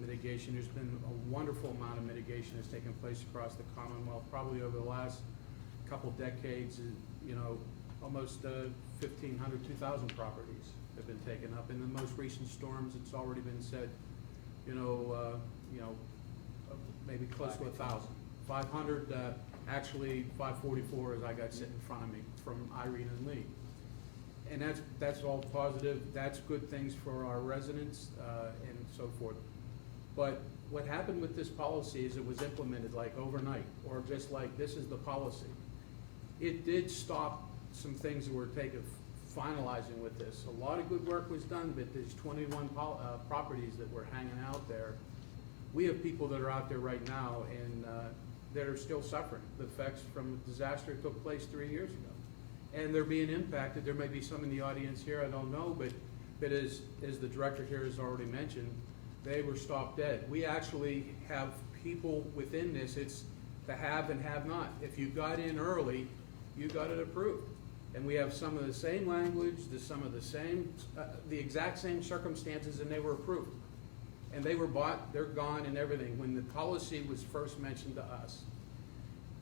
mitigation. There's been a wonderful amount of mitigation that's taken place across the Commonwealth, probably over the last couple decades. You know, almost 1,500, 2,000 properties have been taken up. In the most recent storms, it's already been said, maybe close to 1,000. 500, actually 544 as I got sitting in front of me from Irene and Lee. And that's all positive. That's good things for our residents and so forth. But what happened with this policy is it was implemented like overnight, or just like this is the policy. It did stop some things that were finalizing with this. A lot of good work was done, but there's 21 properties that were hanging out there. We have people that are out there right now and that are still suffering the effects from the disaster that took place 3 years ago. And they're being impacted. There may be some in the audience here, I don't know, but as the director here has already mentioned, they were stopped dead. We actually have people within this. It's the have and have not. If you got in early, you got it approved. And we have some of the same language, some of the same, the exact same circumstances, and they were approved. And they were bought, they're gone and everything. When the policy was first mentioned to us,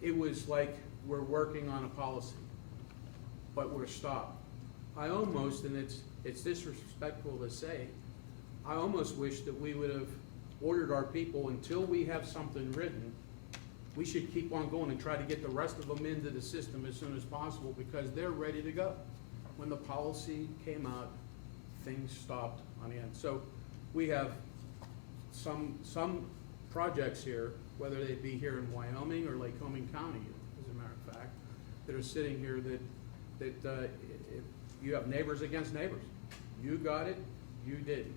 it was like we're working on a policy, but we're stopped. I almost, and it's disrespectful to say, I almost wish that we would have ordered our people until we have something written. We should keep on going and try to get the rest of them into the system as soon as possible because they're ready to go. When the policy came out, things stopped on the end. So we have some projects here, whether they be here in Wyoming or Lycoming County, as a matter of fact, that are sitting here that if you have neighbors against neighbors. You got it, you didn't,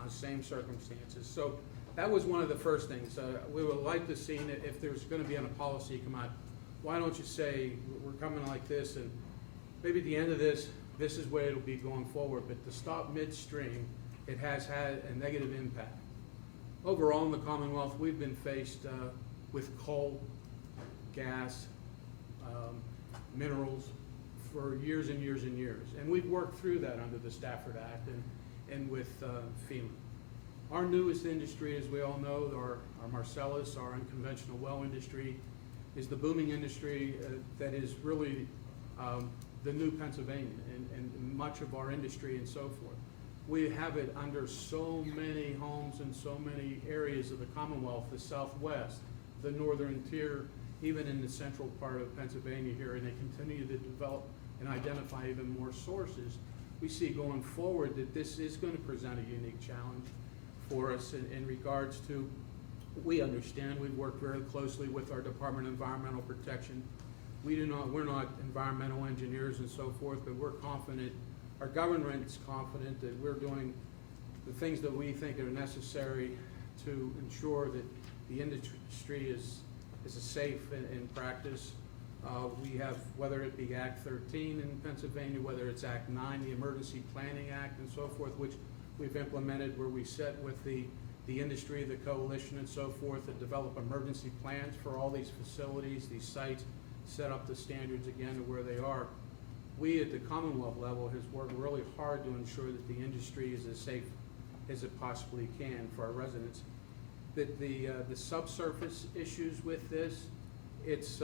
on same circumstances. So that was one of the first things. We would like to see that if there's gonna be on a policy come out, why don't you say, we're coming like this, and maybe at the end of this is where it'll be going forward, but to stop midstream, it has had a negative impact. Overall in the Commonwealth, we've been faced with coal, gas, minerals for years and years and years. And we've worked through that under the Stafford Act and with FEMA. Our newest industry, as we all know, our Marcellus, our unconventional well industry, is the booming industry that is really the new Pennsylvania and much of our industry and so forth. We have it under so many homes and so many areas of the Commonwealth, the Southwest, the northern tier, even in the central part of Pennsylvania here, and they continue to develop and identify even more sources. We see going forward that this is going to present a unique challenge for us in regards to, we understand, we've worked very closely with our Department of Environmental Protection. We're not environmental engineers and so forth, but we're confident, our government's confident that we're doing the things that we think are necessary to ensure that the industry is a safe in practice. We have, whether it be Act 13 in Pennsylvania, whether it's Act 9, the Emergency Planning Act and so forth, which we've implemented where we set with the industry, the coalition and so forth, to develop emergency plans for all these facilities, these sites, set up the standards again to where they are. We at the Commonwealth level has worked really hard to ensure that the industry is as safe as it possibly can for our residents. That the subsurface issues with this, it's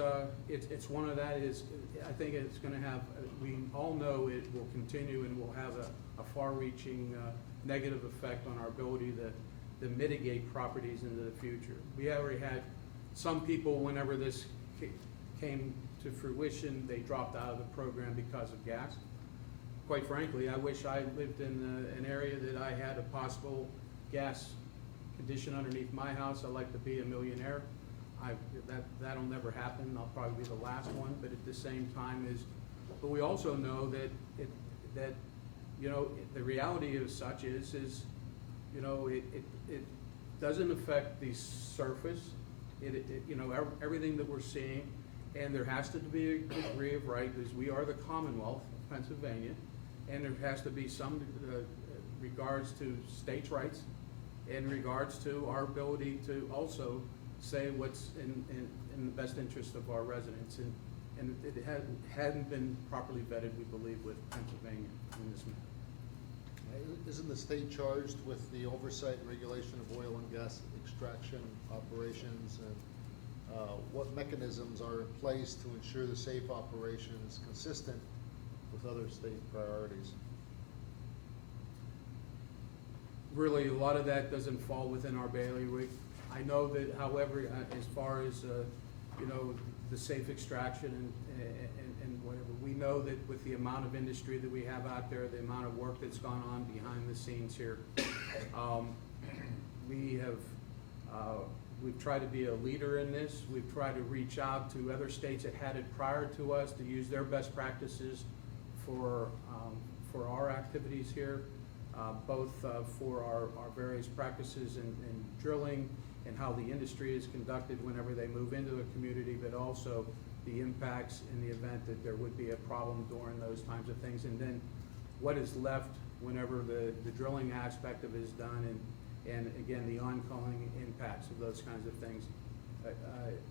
one of that is, I think it's going to have, we all know it will continue and will have a far-reaching negative effect on our ability to mitigate properties into the future. We already had some people, whenever this came to fruition, they dropped out of the program because of gas. Quite frankly, I wish I lived in an area that I had a possible gas condition underneath my house. I'd like to be a millionaire. That'll never happen. I'll probably be the last one, but at the same time but we also know that you know, the reality of such is you know, it doesn't affect the surface. You know, everything that we're seeing, and there has to be a degree of right, because we are the Commonwealth of Pennsylvania, and there has to be some regards to states' rights, in regards to our ability to also say what's in the best interest of our residents, and it hadn't been properly vetted, we believe, with Pennsylvania in this matter. Isn't the state charged with the oversight and regulation of oil and gas extraction operations, and what mechanisms are in place to ensure the safe operation is consistent with other state priorities? Really, a lot of that doesn't fall within our bailiwick. I know that, however, as far as you know, the safe extraction and whatever, we know that with the amount of industry that we have out there, the amount of work that's gone on behind the scenes here, we've tried to be a leader in this. We've tried to reach out to other states that had it prior to us to use their best practices for our activities here, both for our various practices in drilling and how the industry is conducted whenever they move into a community, but also the impacts in the event that there would be a problem during those times of things, and then what is left whenever the drilling aspect of it is done, and again, the ongoing impacts of those kinds of things.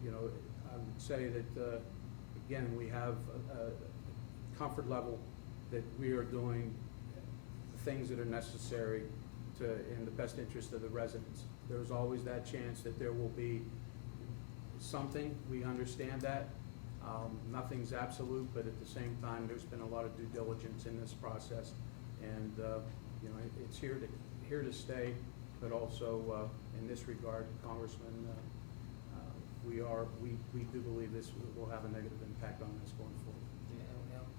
You know, I would say that, again, we have comfort level that we are doing the things that are necessary to, in the best interest of the residents. There's always that chance that there will be something, we understand that. Nothing's absolute, but at the same time, there's been a lot of due diligence in this process. And, you know, it's here to stay, but also, in this regard, Congressman, we do believe this will have a negative impact on this going forward.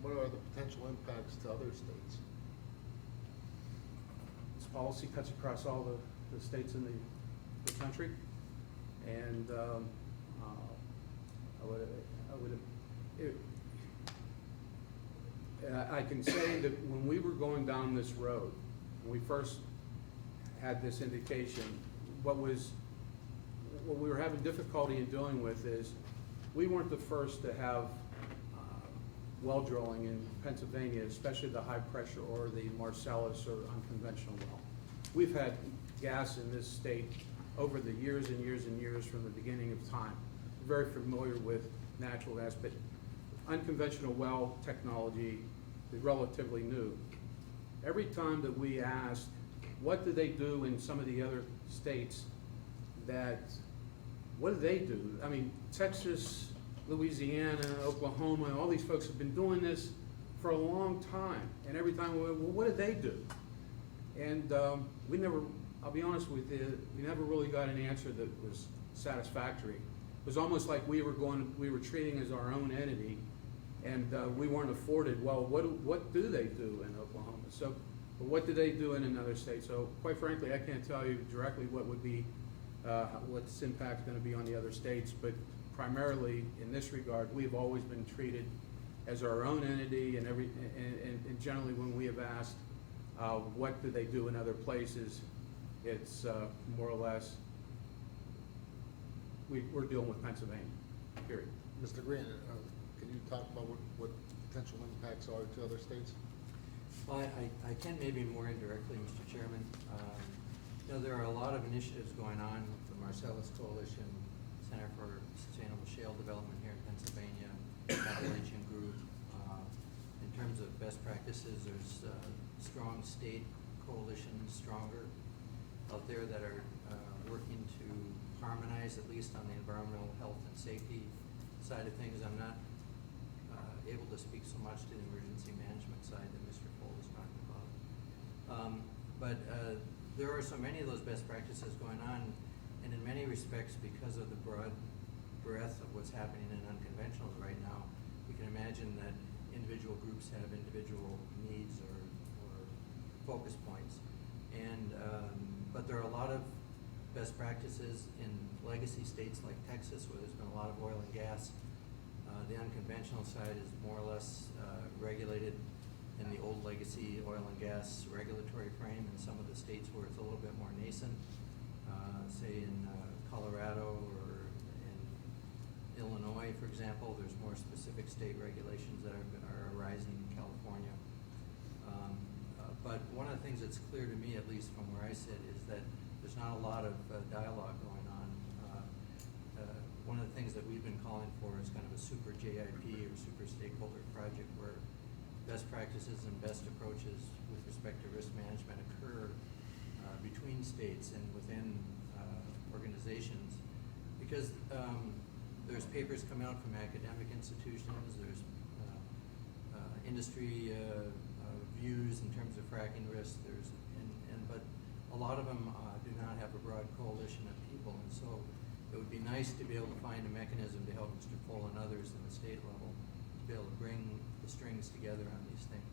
What are the potential impacts to other states? This policy cuts across all the states in the country, and I can say that when we were going down this road, when we first had this indication, what we were having difficulty in dealing with is we weren't the first to have well drilling in Pennsylvania, especially the high pressure or the Marcellus or unconventional well. We've had gas in this state over the years and years and years from the beginning of time. We're very familiar with natural gas, but unconventional well technology is relatively new. Every time that we asked, what do they do in some of the other states, what do they do? I mean, Texas, Louisiana, Oklahoma, all these folks have been doing this for a long time. And every time we went, well, what do they do? And we never, I'll be honest with you, we never really got an answer that was satisfactory. It was almost like we were treating as our own entity, and we weren't afforded, well, what do they do in Oklahoma? So, but what do they do in another state? So quite frankly, I can't tell you directly what would be, what's impact going to be on the other states, but primarily in this regard, we've always been treated as our own entity, and generally when we have asked, what do they do in other places, it's more or less, we're dealing with Pennsylvania, period. Mr. Green, can you talk about what potential impacts are to other states? Well, I can maybe more indirectly, Mr. Chairman. You know, there are a lot of initiatives going on with the Marcellus Coalition, Center for Sustainable Shale Development here in Pennsylvania, Appalachian Group. In terms of best practices, there's strong state coalitions, stronger out there that are working to harmonize, at least on the environmental health and safety side of things. I'm not able to speak so much to the emergency management side that Mr. Cole was talking about. But there are so many of those best practices going on, and in many respects, because of the broad breadth of what's happening in unconventionals right now, we can imagine that individual groups have individual needs or focus points. And but there are a lot of best practices in legacy states like Texas, where there's been a lot of oil and gas. The unconventional side is more or less regulated in the old legacy oil and gas regulatory frame. In some of the states where it's a little bit more nascent, say in Colorado or in Illinois, for example, there's more specific state regulations that are arising in California. But one of the things that's clear to me, at least from where I sit, is that there's not a lot of dialogue going on. One of the things that we've been calling for is kind of a super JIP or super stakeholder project where best practices and best approaches with respect to risk management occur between states and within organizations, because there's papers come out from academic institutions, there's industry views in terms of fracking risk, but a lot of them do not have a broad coalition of people, and so it would be nice to be able to find a mechanism to help Mr. Full and others in the state level to be able to bring the strings together on these things.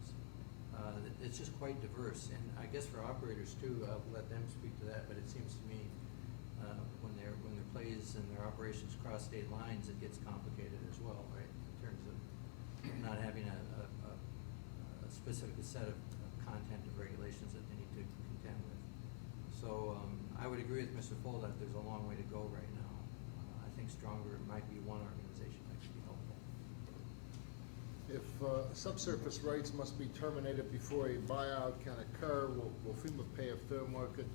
It's just quite diverse, and I guess for operators too, I'll let them speak to that, but it seems to me when their plays and their operations cross state lines, it gets complicated as well, right, in terms of not having a specific set of content of regulations that they need to contend with. So I would agree with Mr. Full that there's a long way to go right now. I think stronger might be one organization that could be helpful. If subsurface rights must be terminated before a buyout can occur, will FEMA pay a fair market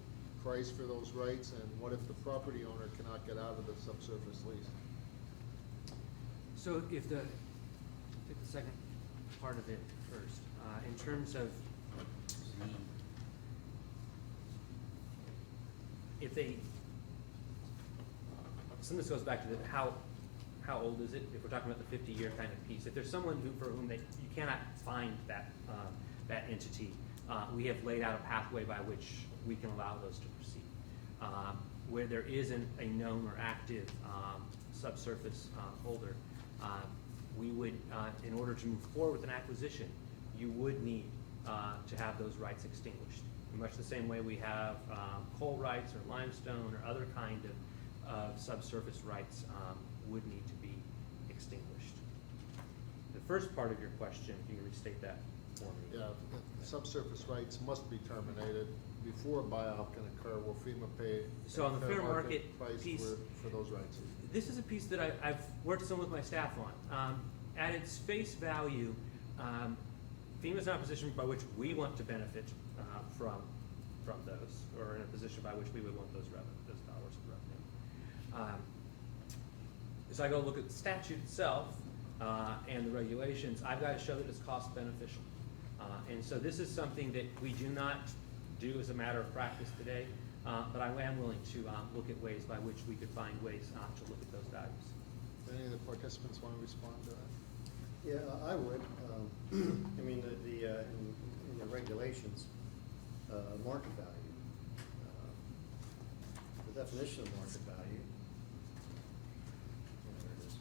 price for those rights? And what if the property owner cannot get out of the subsurface lease? So if take the second part of it first. In terms of if they, some of this goes back to the how old is it? If we're talking about the 50-year kind of piece, if there's someone for whom you cannot find that entity, we have laid out a pathway by which we can allow those to proceed. Where there isn't a known or active subsurface holder, we would, in order to move forward with an acquisition, you would need to have those rights extinguished. In much the same way we have coal rights or limestone or other kind of subsurface rights would need to be extinguished. The first part of your question, can you restate that for me? Yeah, subsurface rights must be terminated before a buyout can occur. Will FEMA pay So on the fair market price piece, for those rights? this is a piece that I've worked some with my staff on. At its face value, FEMA's not a position by which we want to benefit from those, or in a position by which we would want those dollars of revenue. So I go look at the statute itself and the regulations. I've got to show that it's cost beneficial. And so this is something that we do not do as a matter of practice today, but I am willing to look at ways by which we could find ways to look at those values. Any of the participants want to respond to that? Yeah, I would. I mean, in the regulations, market value, the definition of market value, there it is.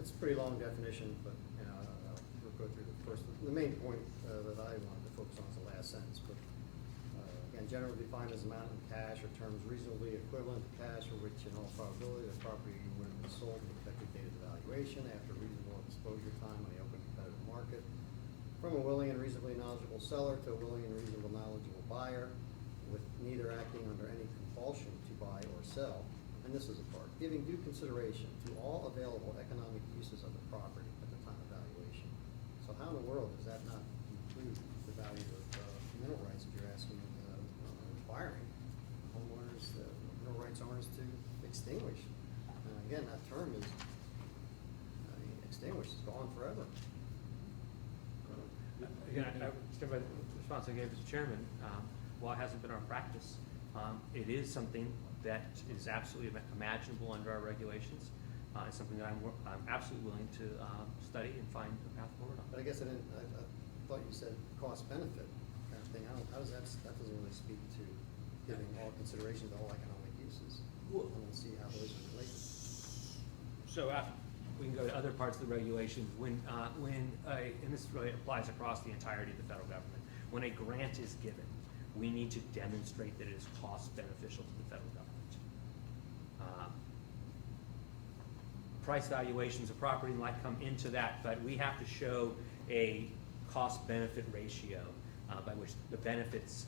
It's a pretty long definition, but we'll go through the first. The main point that I wanted to focus on is the last sentence, but again, generally defined as amount in cash or terms reasonably equivalent to cash for which in all probability the property would have been sold in the effective date of the valuation after reasonable exposure time on the open competitive market from a willing and reasonably knowledgeable seller to a willing and reasonable knowledgeable buyer with neither acting under any compulsion to buy or sell. And this is a part, giving due consideration to all available economic uses of the property at the time of valuation. So how in the world does that not include the value of mineral rights if you're asking, requiring homeowners, mineral rights owners to extinguish? Again, that term is, extinguished, it's gone forever. Again, I stand by the response I gave as chairman. While it hasn't been our practice, it is something that is absolutely imaginable under our regulations. It's something that I'm absolutely willing to study and find a path forward on. But I guess I thought you said cost benefit kind of thing. How does that doesn't really speak to giving all consideration to all economic uses. Well, I want to see how those are related. So we can go to other parts of the regulations. And this really applies across the entirety of the federal government. When a grant is given, we need to demonstrate that it is cost beneficial to the federal government. Price valuations of property might come into that, but we have to show a cost-benefit ratio by which the benefits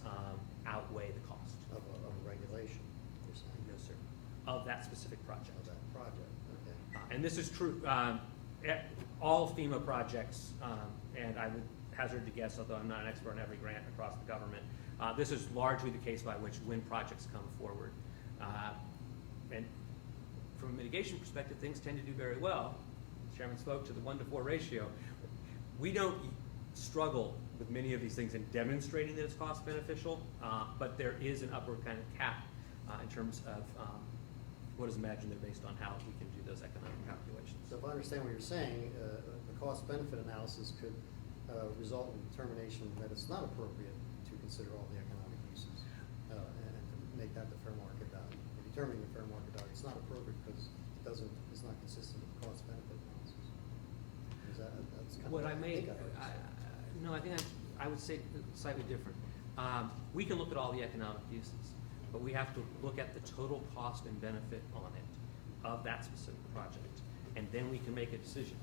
outweigh the cost. Of a regulation, you're saying? No, sir. Of that specific project. Of that project, okay. And this is true, all FEMA projects, and I would hazard to guess, although I'm not an expert on every grant across the government, this is largely the case by which when projects come forward. And from a mitigation perspective, things tend to do very well. The chairman spoke to the 1-to-4 ratio. We don't struggle with many of these things in demonstrating that it's cost beneficial, but there is an upward kind of cap in terms of what is imagined there based on how we can do those economic calculations. So if I understand what you're saying, the cost-benefit analysis could result in determination that it's not appropriate to consider all the economic uses and to make that the fair market value. In determining the fair market value, it's not appropriate because it's not consistent with the cost-benefit analysis. Is that's kind What of I may, I think I would say slightly different. We can look at all the economic uses, but we have to look at the total cost and benefit on it of that specific project, and then we can make a decision.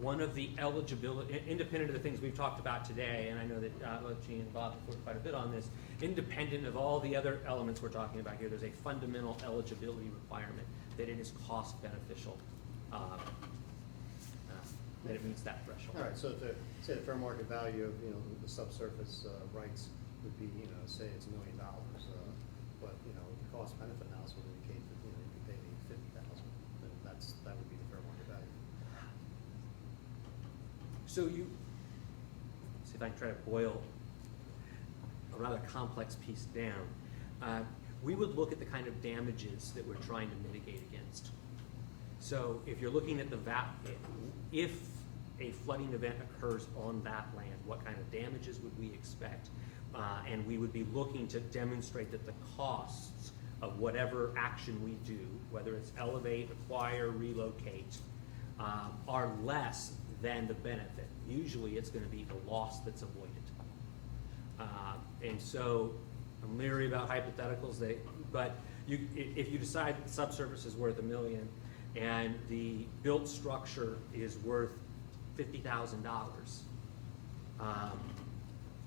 One of the eligibility, independent of the things we've talked about today, and I know that both Gene and Bob have worked quite a bit on this, independent of all the other elements we're talking about here, there's a fundamental eligibility requirement that it is cost beneficial, that it meets that threshold. All right, so say the fair market value of, the subsurface rights would be, say it's $1 million, but, the cost benefit analysis would indicate that, you could pay me $50,000, then that would be the fair So see if I can try to boil a rather complex piece down. We would look at the kind of damages that we're trying to mitigate against. So if you're looking at if a flooding event occurs on that land, what kind of damages would we expect? And we would be looking to demonstrate that the costs of whatever action we do, whether it's elevate, acquire, relocate, are less than the benefit. Usually it's going to be the loss that's avoided. And so I'm leery about hypotheticals, but if you decide the subsurface is worth $1 million and the built structure is worth $50,000,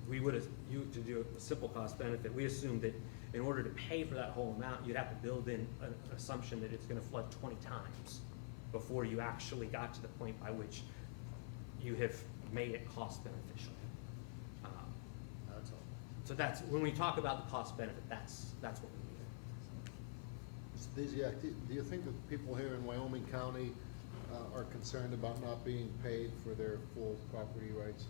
we would, to do a simple cost benefit, we assume that in order to pay for that whole amount, you'd have to build in an assumption that it's going to flood 20 times before you actually got to the point by which you have made it cost beneficial. That's all. So that's, when we talk about the cost benefit, that's what we mean. Stasiak, do you think that people here in Wyoming County are concerned about not being paid for their full property rights?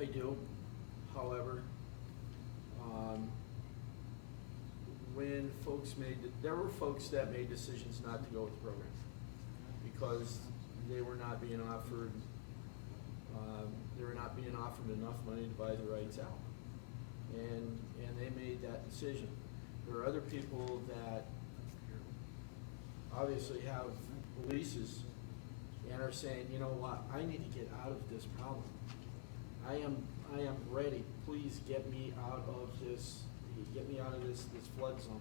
I do. However, when there were folks that made decisions not to go with the program because they were not being offered enough money to buy the rights out, and they made that decision. There are other people that obviously have leases and are saying, you know what, I need to get out of this problem. I am ready. Please get me out of this flood zone.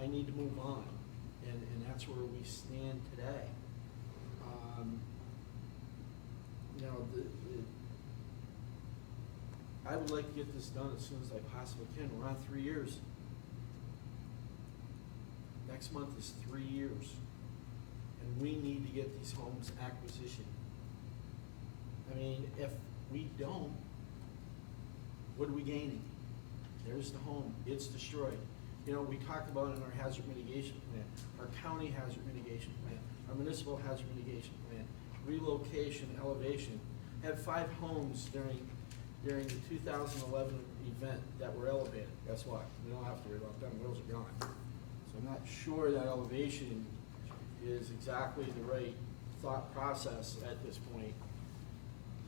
I need to move on, and that's where we stand today. You know, I would like to get this done as soon as I possibly can. We're on 3 years. Next month is 3 years, and we need to get these homes acquisition. I mean, if we don't, what are we gaining? There's the home, it's destroyed. You know, we talk about in our hazard mitigation plan, our county hazard mitigation plan, our municipal hazard mitigation plan, relocation, elevation. Had 5 homes during the 2011 event that were elevated. Guess what? We don't have to worry about them, those are gone. So I'm not sure that elevation is exactly the right thought process at this point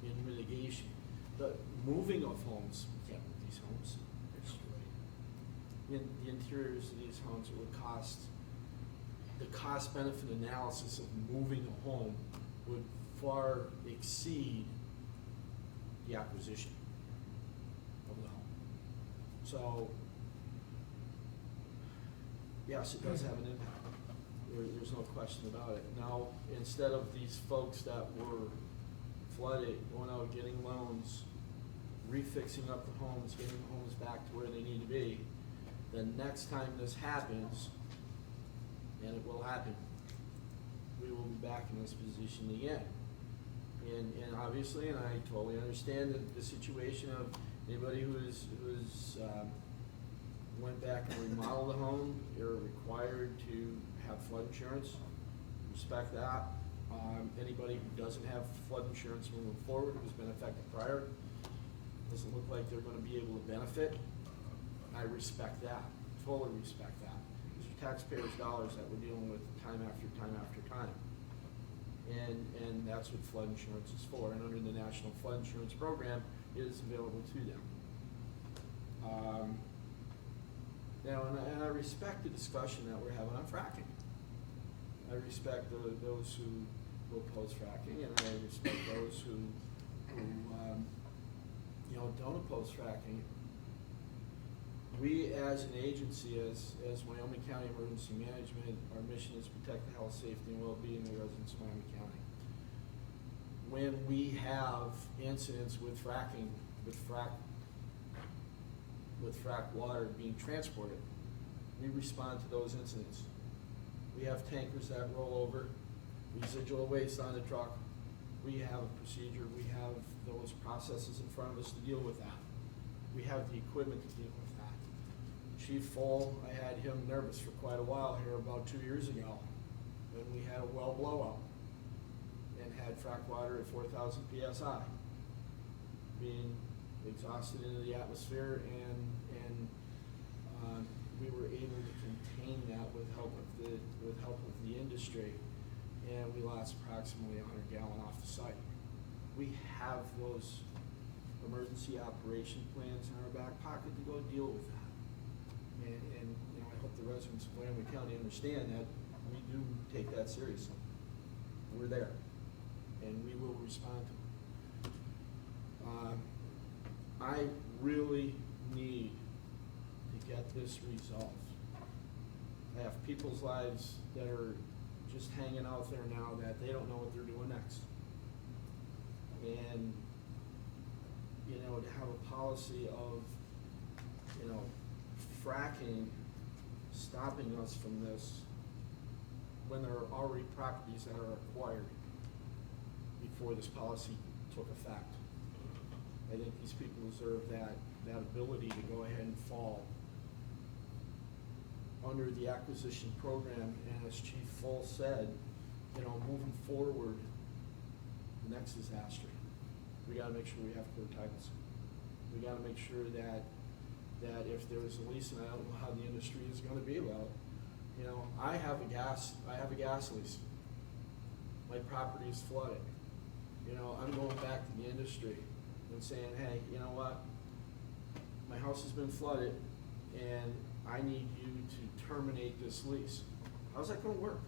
in mitigation. The moving of homes, we can't move these homes, they're destroyed. The interiors of these homes, it would cost, the cost benefit analysis of moving a home would far exceed the acquisition of the home. So, yes, it does have an impact. There's no question about it. Now, instead of these folks that were flooded, going out getting loans, refixing up the homes, getting the homes back to where they need to be, the next time this happens, and it will happen, we will be back in this position again. And obviously, and I totally understand the situation of anybody who's went back and remodeled the home, you're required to have flood insurance. Respect that. Anybody who doesn't have flood insurance moving forward, who's been affected prior, doesn't look like they're going to be able to benefit. I respect that. Totally respect that. These are taxpayers' dollars that we're dealing with time after time after time. And that's what flood insurance is for. And under the National Flood Insurance Program, it is available to them. Now, and I respect the discussion that we're having on fracking. I respect those who oppose fracking, and I respect those who don't oppose fracking. We, as an agency, as Wyoming County Emergency Management, our mission is to protect the health, safety, and well-being of the residents of Wyoming County. When we have incidents with fracking, with frack water being transported, we respond to those incidents. We have tankers that roll over, residual waste on the truck. We have a procedure, we have those processes in front of us to deal with that. We have the equipment to deal with that. Chief Fall, I had him nervous for quite a while here about 2 years ago when we had a well blowout. and had frac water at 4,000 PSI being exhausted into the atmosphere, and we were able to contain that with help of the industry, and we lost approximately 100 gallon off the site. We have those emergency operation plans in our back pocket to go deal with that. And you know, I hope the residents of Wyoming County understand that we do take that seriously. We're there, and we will respond to it. I really need to get this resolved. I have people's lives that are just hanging out there now that they don't know what they're doing next. And, you know, to have a policy of, you know, fracking stopping us from this when there are already properties that are acquired before this policy took effect. I think these people deserve that ability to go ahead and fall under the acquisition program, and as Chief Full said, you know, moving forward, the next disaster, we gotta make sure we have clear titles. We gotta make sure that if there's a lease, and I don't know how the industry is gonna be about, you know, I have a gas lease. My property is flooded. You know, I'm going back to the industry and saying, hey, you know what? My house has been flooded, and I need you to terminate this lease. How's that gonna work?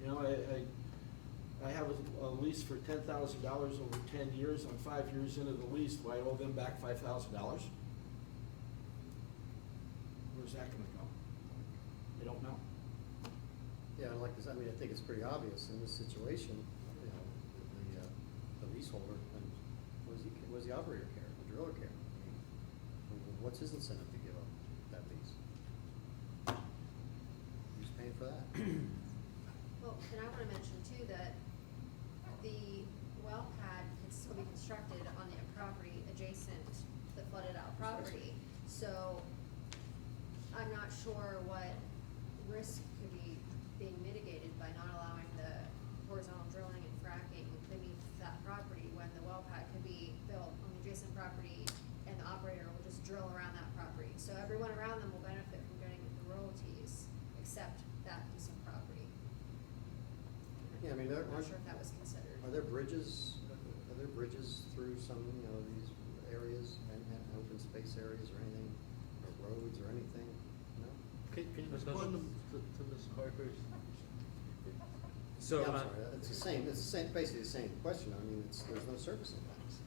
You know, I have a lease for $10,000 over 10 years. I'm 5 years into the lease. Do I owe them back $5,000? Where's that gonna go? I don't know. Yeah, like this, I mean, I think it's pretty obvious in this situation, you know, the leaseholder, and what does the operator care, the driller care? I mean, what's his incentive to give up that lease? Who's paying for that? Well, and I wanna mention too that the well pad can still be constructed on the property adjacent the flooded out property. So I'm not sure what risk could be being mitigated by not allowing the horizontal drilling and fracking beneath that property when the well pad could be built on the adjacent property and the operator will just drill around that property. So everyone around them will benefit from getting the royalties, except that piece of property. Yeah, I mean, I'm not sure if that was considered. Are there bridges through some, you know, these areas, and open space areas or anything, or roads or anything? No? Can you respond to Ms. Parker's? So, Yeah, I'm sorry, it's the same, basically the same question. I mean, there's no service impacts.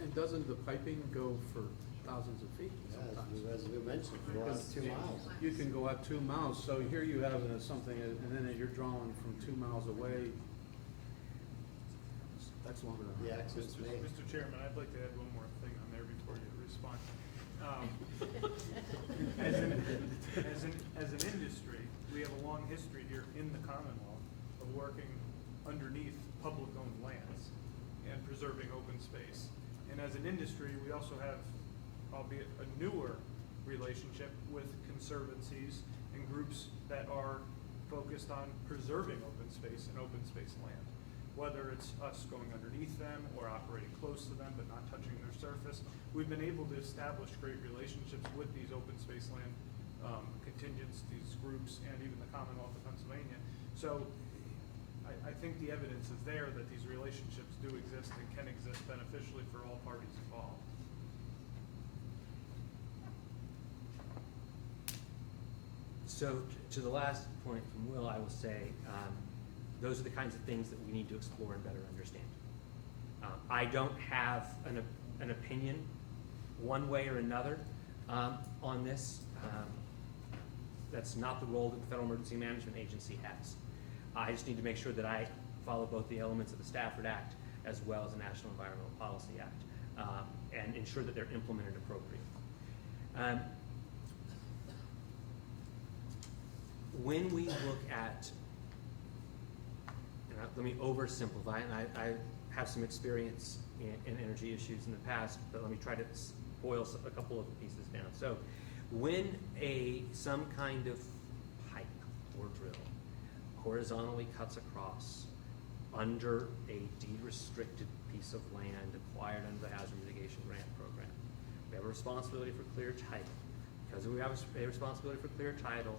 And doesn't the piping go for thousands of feet Yeah, sometimes? as we mentioned, go out 2 miles. You can go out 2 miles, so here you have something, and then you're drawing from 2 miles away. That's longer than. The access made. Mr. Chairman, I'd like to add one more thing on there before you respond. As an industry, we have a long history here in the Commonwealth of working underneath public-owned lands and preserving open space. And as an industry, we also have, albeit a newer relationship with conservancies and groups that are focused on preserving open space and open space land. Whether it's us going underneath them or operating close to them but not touching their surface, we've been able to establish great relationships with these open space land contingents, these groups, and even the Commonwealth of Pennsylvania. So I think the evidence is there that these relationships do exist and can exist beneficially for all parties involved. So to the last point from Will, I will say, those are the kinds of things that we need to explore and better understand. I don't have an opinion one way or another on this. That's not the role that the Federal Emergency Management Agency has. I just need to make sure that I follow both the elements of the Stafford Act as well as the National Environmental Policy Act, and ensure that they're implemented appropriately. When we look at, let me oversimplify, and I have some experience in energy issues in the past, but let me try to boil a couple of pieces down. So when some kind of pipe or drill horizontally cuts across under a deed-restricted piece of land acquired under the Hazard Mitigation Grant Program. We have a responsibility for clear title. Because we have a responsibility for clear title,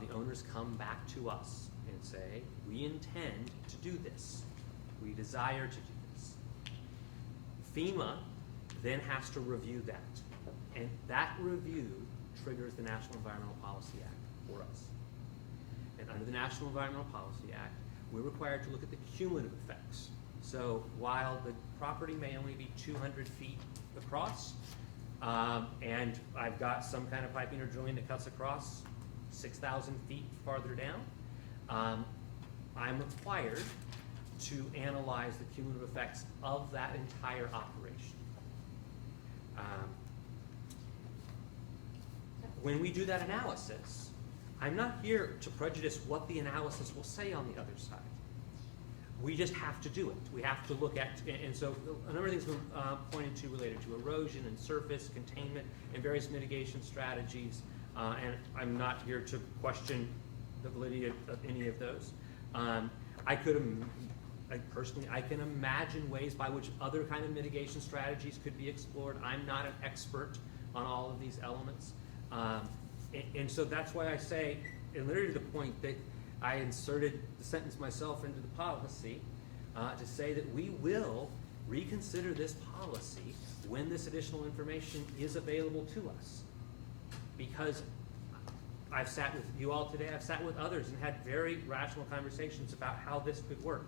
the owners come back to us and say, we intend to do this. We desire to do this. FEMA then has to review that. And that review triggers the National Environmental Policy Act for us. And under the National Environmental Policy Act, we're required to look at the cumulative effects. So while the property may only be 200 feet across, and I've got some kind of piping or drilling that cuts across 6,000 feet farther down, I'm required to analyze the cumulative effects of that entire operation. When we do that analysis, I'm not here to prejudice what the analysis will say on the other side. We just have to do it. We have to look at, and so a number of things were pointed to related to erosion and surface containment and various mitigation strategies, and I'm not here to question the validity of any of those. I can imagine ways by which other kind of mitigation strategies could be explored. I'm not an expert on all of these elements. And so that's why I say, and literally to the point that I inserted the sentence myself into the policy to say that we will reconsider this policy when this additional information is available to us. Because I've sat with you all today, I've sat with others and had very rational conversations about how this could work.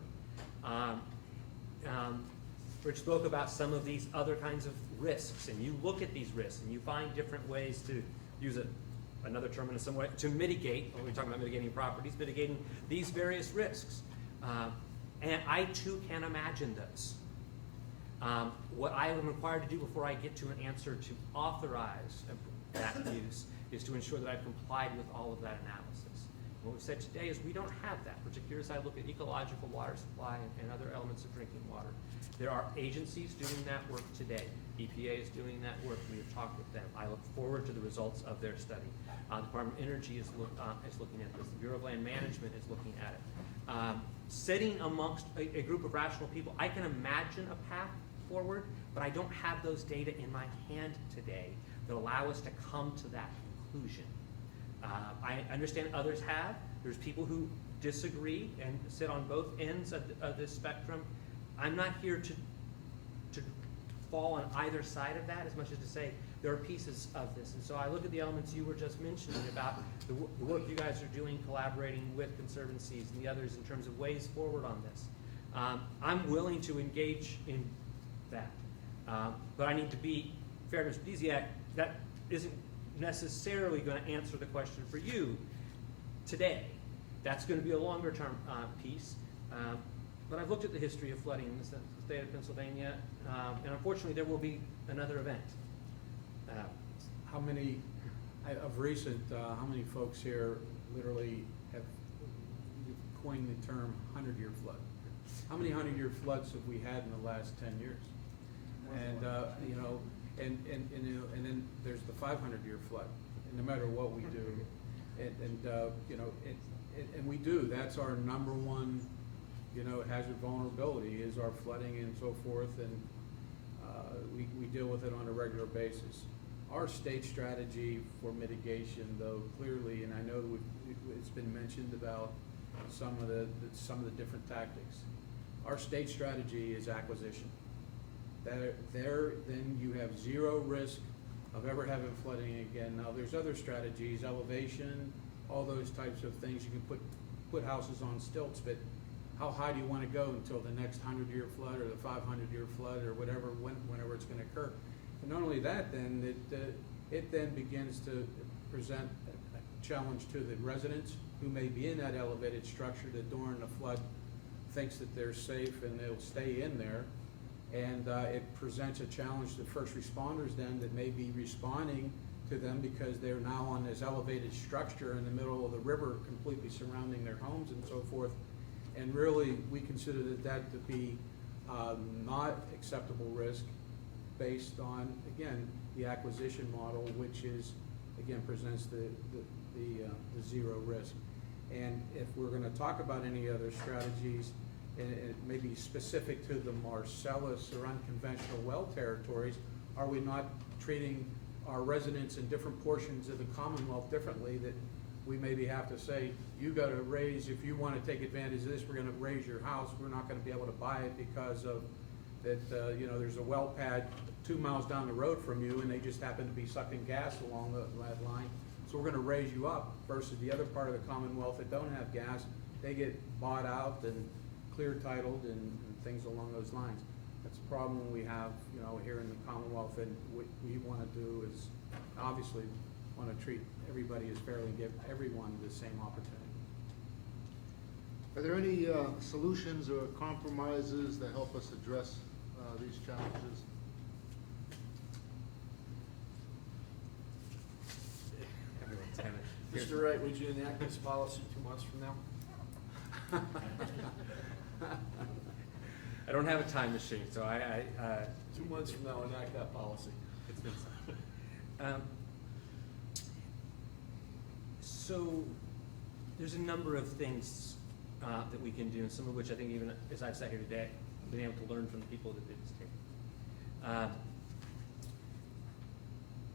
Rich spoke about some of these other kinds of risks, and you look at these risks and you find different ways to use another term in some way, to mitigate, when we're talking about mitigating properties, mitigating these various risks. And I too can imagine those. What I am required to do before I get to an answer to authorize that use is to ensure that I've complied with all of that analysis. What we've said today is we don't have that, particularly as I look at ecological water supply and other elements of drinking water. There are agencies doing that work today. EPA is doing that work. We have talked with them. I look forward to the results of their study. The Department of Energy is looking at this. The Bureau of Land Management is looking at it. Sitting amongst a group of rational people, I can imagine a path forward, but I don't have those data in my hand today that allow us to come to that conclusion. I understand others have. There's people who disagree and sit on both ends of this spectrum. I'm not here to fall on either side of that as much as to say there are pieces of this. And so I look at the elements you were just mentioning about the work you guys are doing, collaborating with conservancies and the others in terms of ways forward on this. I'm willing to engage in that. But I need to be fair to Mr. Desiak, that isn't necessarily going to answer the question for you today. That's going to be a longer term piece. But I've looked at the history of flooding in the state of Pennsylvania, and unfortunately there will be another event. How many, of recent, how many folks here literally have coined the term 100-year flood? How many 100-year floods have we had in the last 10 years? And, you know, and then there's the 500-year flood, and no matter what we do, you know, and we do, that's our number one, you know, hazard vulnerability is our flooding and so forth, and we deal with it on a regular basis. Our state strategy for mitigation, though, clearly, and I know it's been mentioned about some of the different tactics. Our state strategy is acquisition. Then you have zero risk of ever having flooding again. Now, there's other strategies, elevation, all those types of things. You can put houses on stilts, but how high do you want to go until the next 100-year flood or the 500-year flood or whatever, whenever it's going to occur? And not only that, then it then begins to present a challenge to the residents who may be in that elevated structure that during the flood thinks that they're safe and they'll stay in there. And it presents a challenge to first responders then that may be responding to them because they're now on this elevated structure in the middle of the river completely surrounding their homes and so forth. And really, we consider that to be not acceptable risk based on, again, the acquisition model, which is, again, presents the zero risk. And if we're gonna talk about any other strategies, and it may be specific to the Marcellus or unconventional well territories, are we not treating our residents in different portions of the Commonwealth differently, that we maybe have to say, you gotta raise, if you wanna take advantage of this, we're gonna raise your house, we're not gonna be able to buy it because of that, there's a well pad 2 miles down the road from you, and they just happen to be sucking gas along that line. So we're gonna raise you up, versus the other part of the Commonwealth that don't have gas, they get bought out and clear titled and things along those lines. That's a problem we have, here in the Commonwealth, and what we wanna do is, obviously, wanna treat everybody as fairly and give everyone the same opportunity. Are there any solutions or compromises that help us address these challenges? Everyone's kind of. Mr. Wright, would you enact this policy 2 months from now? I don't have a time machine, so I 2 months from now, enact that policy. it's been some. So there's a number of things that we can do, and some of which I think even as I've sat here today, I've been able to learn from the people that did this tape.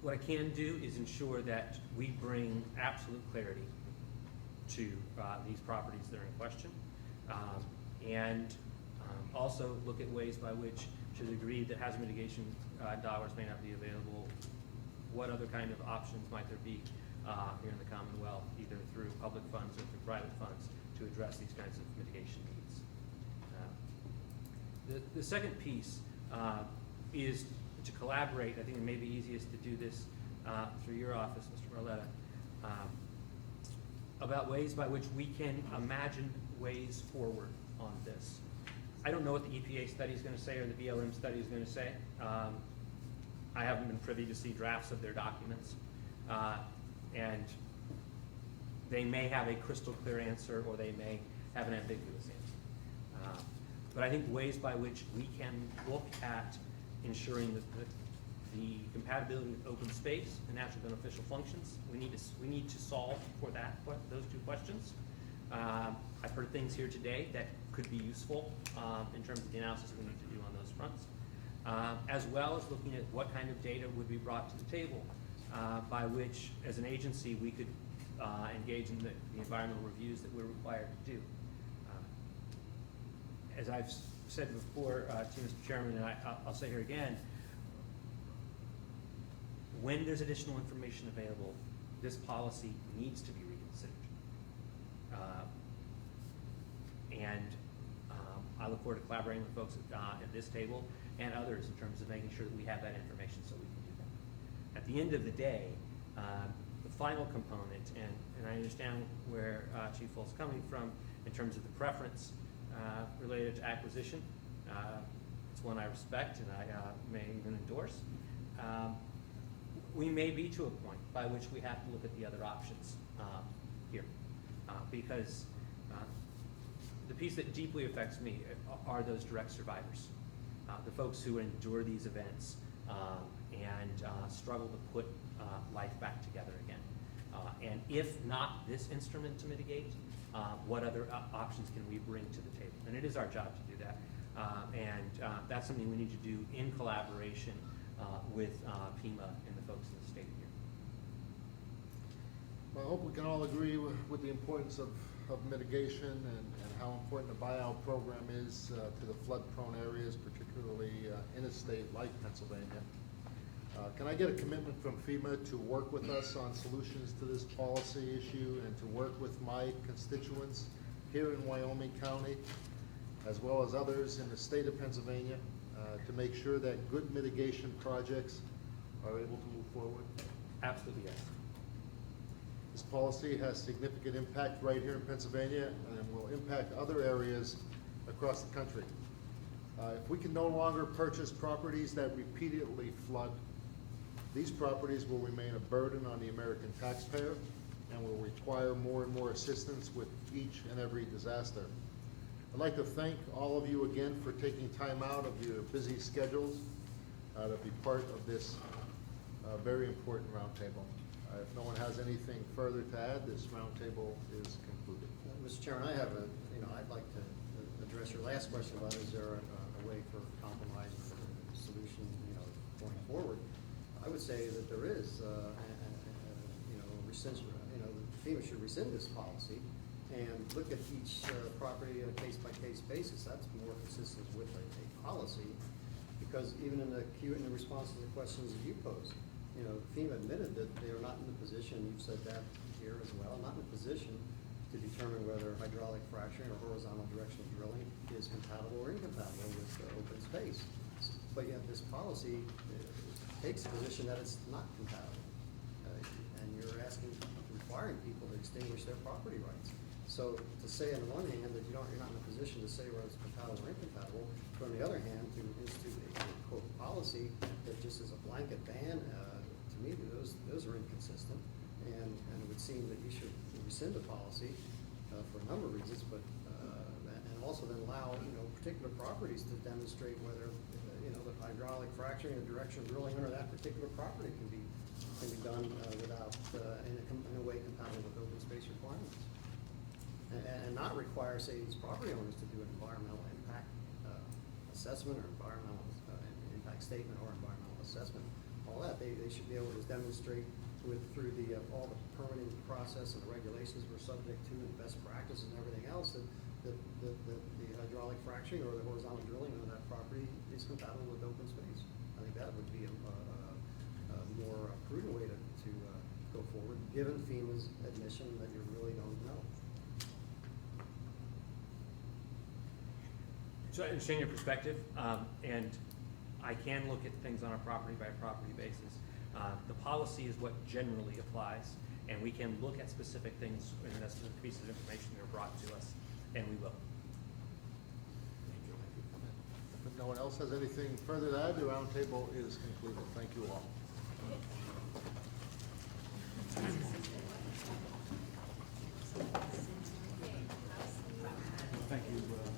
What I can do is ensure that we bring absolute clarity to these properties that are in question, and also look at ways by which, to the degree that hazard mitigation dollars may not be available, what other kind of options might there be here in the Commonwealth, either through public funds or through private funds, to address these kinds of mitigation needs. The second piece is to collaborate. I think it may be easiest to do this through your office, Mr. Marletta, about ways by which we can imagine ways forward on this. I don't know what the EPA study is going to say or the BLM study is going to say. I haven't been privy to see drafts of their documents. And they may have a crystal clear answer, or they may have an ambiguous answer. But I think ways by which we can look at ensuring that the compatibility with open space and natural beneficial functions, we need to solve for those two questions. I've heard things here today that could be useful in terms of the analysis we need to do on those fronts, as well as looking at what kind of data would be brought to the table by which, as an agency, we could engage in the environmental reviews that we're required to do. As I've said before to Mr. Chairman, and I'll say here again, when there's additional information available, this policy needs to be reconsidered. I look forward to collaborating with folks at this table and others in terms of making sure that we have that information so we can do that. At the end of the day, the final component, and I understand where Chief Folt's coming from in terms of the preference related to acquisition. It's one I respect and I may even endorse. We may be to a point by which we have to look at the other options here, because the piece that deeply affects me are those direct survivors, the folks who endure these events and struggle to put life back together again. And if not this instrument to mitigate, what other options can we bring to the table? And it is our job to do that. That's something we need to do in collaboration with FEMA and the folks in the state here. Well, I hope we can all agree with the importance of mitigation and how important the buyout program is to the flood-prone areas, particularly in a state like Pennsylvania. Can I get a commitment from FEMA to work with us on solutions to this policy issue and to work with my constituents here in Wyoming County, as well as others in the state of Pennsylvania, to make sure that good mitigation projects are able to move forward? Absolutely, yes. This policy has significant impact right here in Pennsylvania and will impact other areas across the country. If we can no longer purchase properties that repeatedly flood, these properties will remain a burden on the American taxpayer and will require more and more assistance with each and every disaster. I'd like to thank all of you again for taking time out of your busy schedules to be part of this very important roundtable. If no one has anything further to add, this roundtable is concluded. Mr. Chairman, I have I'd like to address your last question about is there a way for compromise or a solution, going forward. I would say that there is, FEMA should rescind this policy and look at each property on a case-by-case basis. That's more consistent with a policy, because even in the response to the questions that you posed, FEMA admitted that they are not in the position, you've said that here as well, not in a position to determine whether hydraulic fracturing or horizontal directional drilling is compatible or incompatible with open space. But yet this policy takes the position that it's not compatible. And you're requiring people to extinguish their property rights. So to say on the one hand that you're not in a position to say whether it's compatible or incompatible, but on the other hand, to institute a quote policy that just is a blanket ban, to me, those are inconsistent. And it would seem that you should rescind the policy for a number of reasons, but and also then allow particular properties to demonstrate whether the hydraulic fracturing or directional drilling under that particular property can be done without in a way compatible with open space requirements, and not require, say, these property owners to do an environmental impact assessment or environmental impact statement or environmental assessment. All that they should be able to demonstrate through all the permitting process and the regulations we're subject to and best practices and everything else that the hydraulic fracturing or the horizontal drilling on that property is compatible with open space. I think that would be a more prudent way to go forward, given FEMA's admission that you really don't know. So I understand your perspective, and I can look at things on a property-by-property basis. The policy is what generally applies, and we can look at specific things and the specific pieces of information that are brought to us, and we will. If no one else has anything further to add, the roundtable is concluded. Thank you all. Thank you.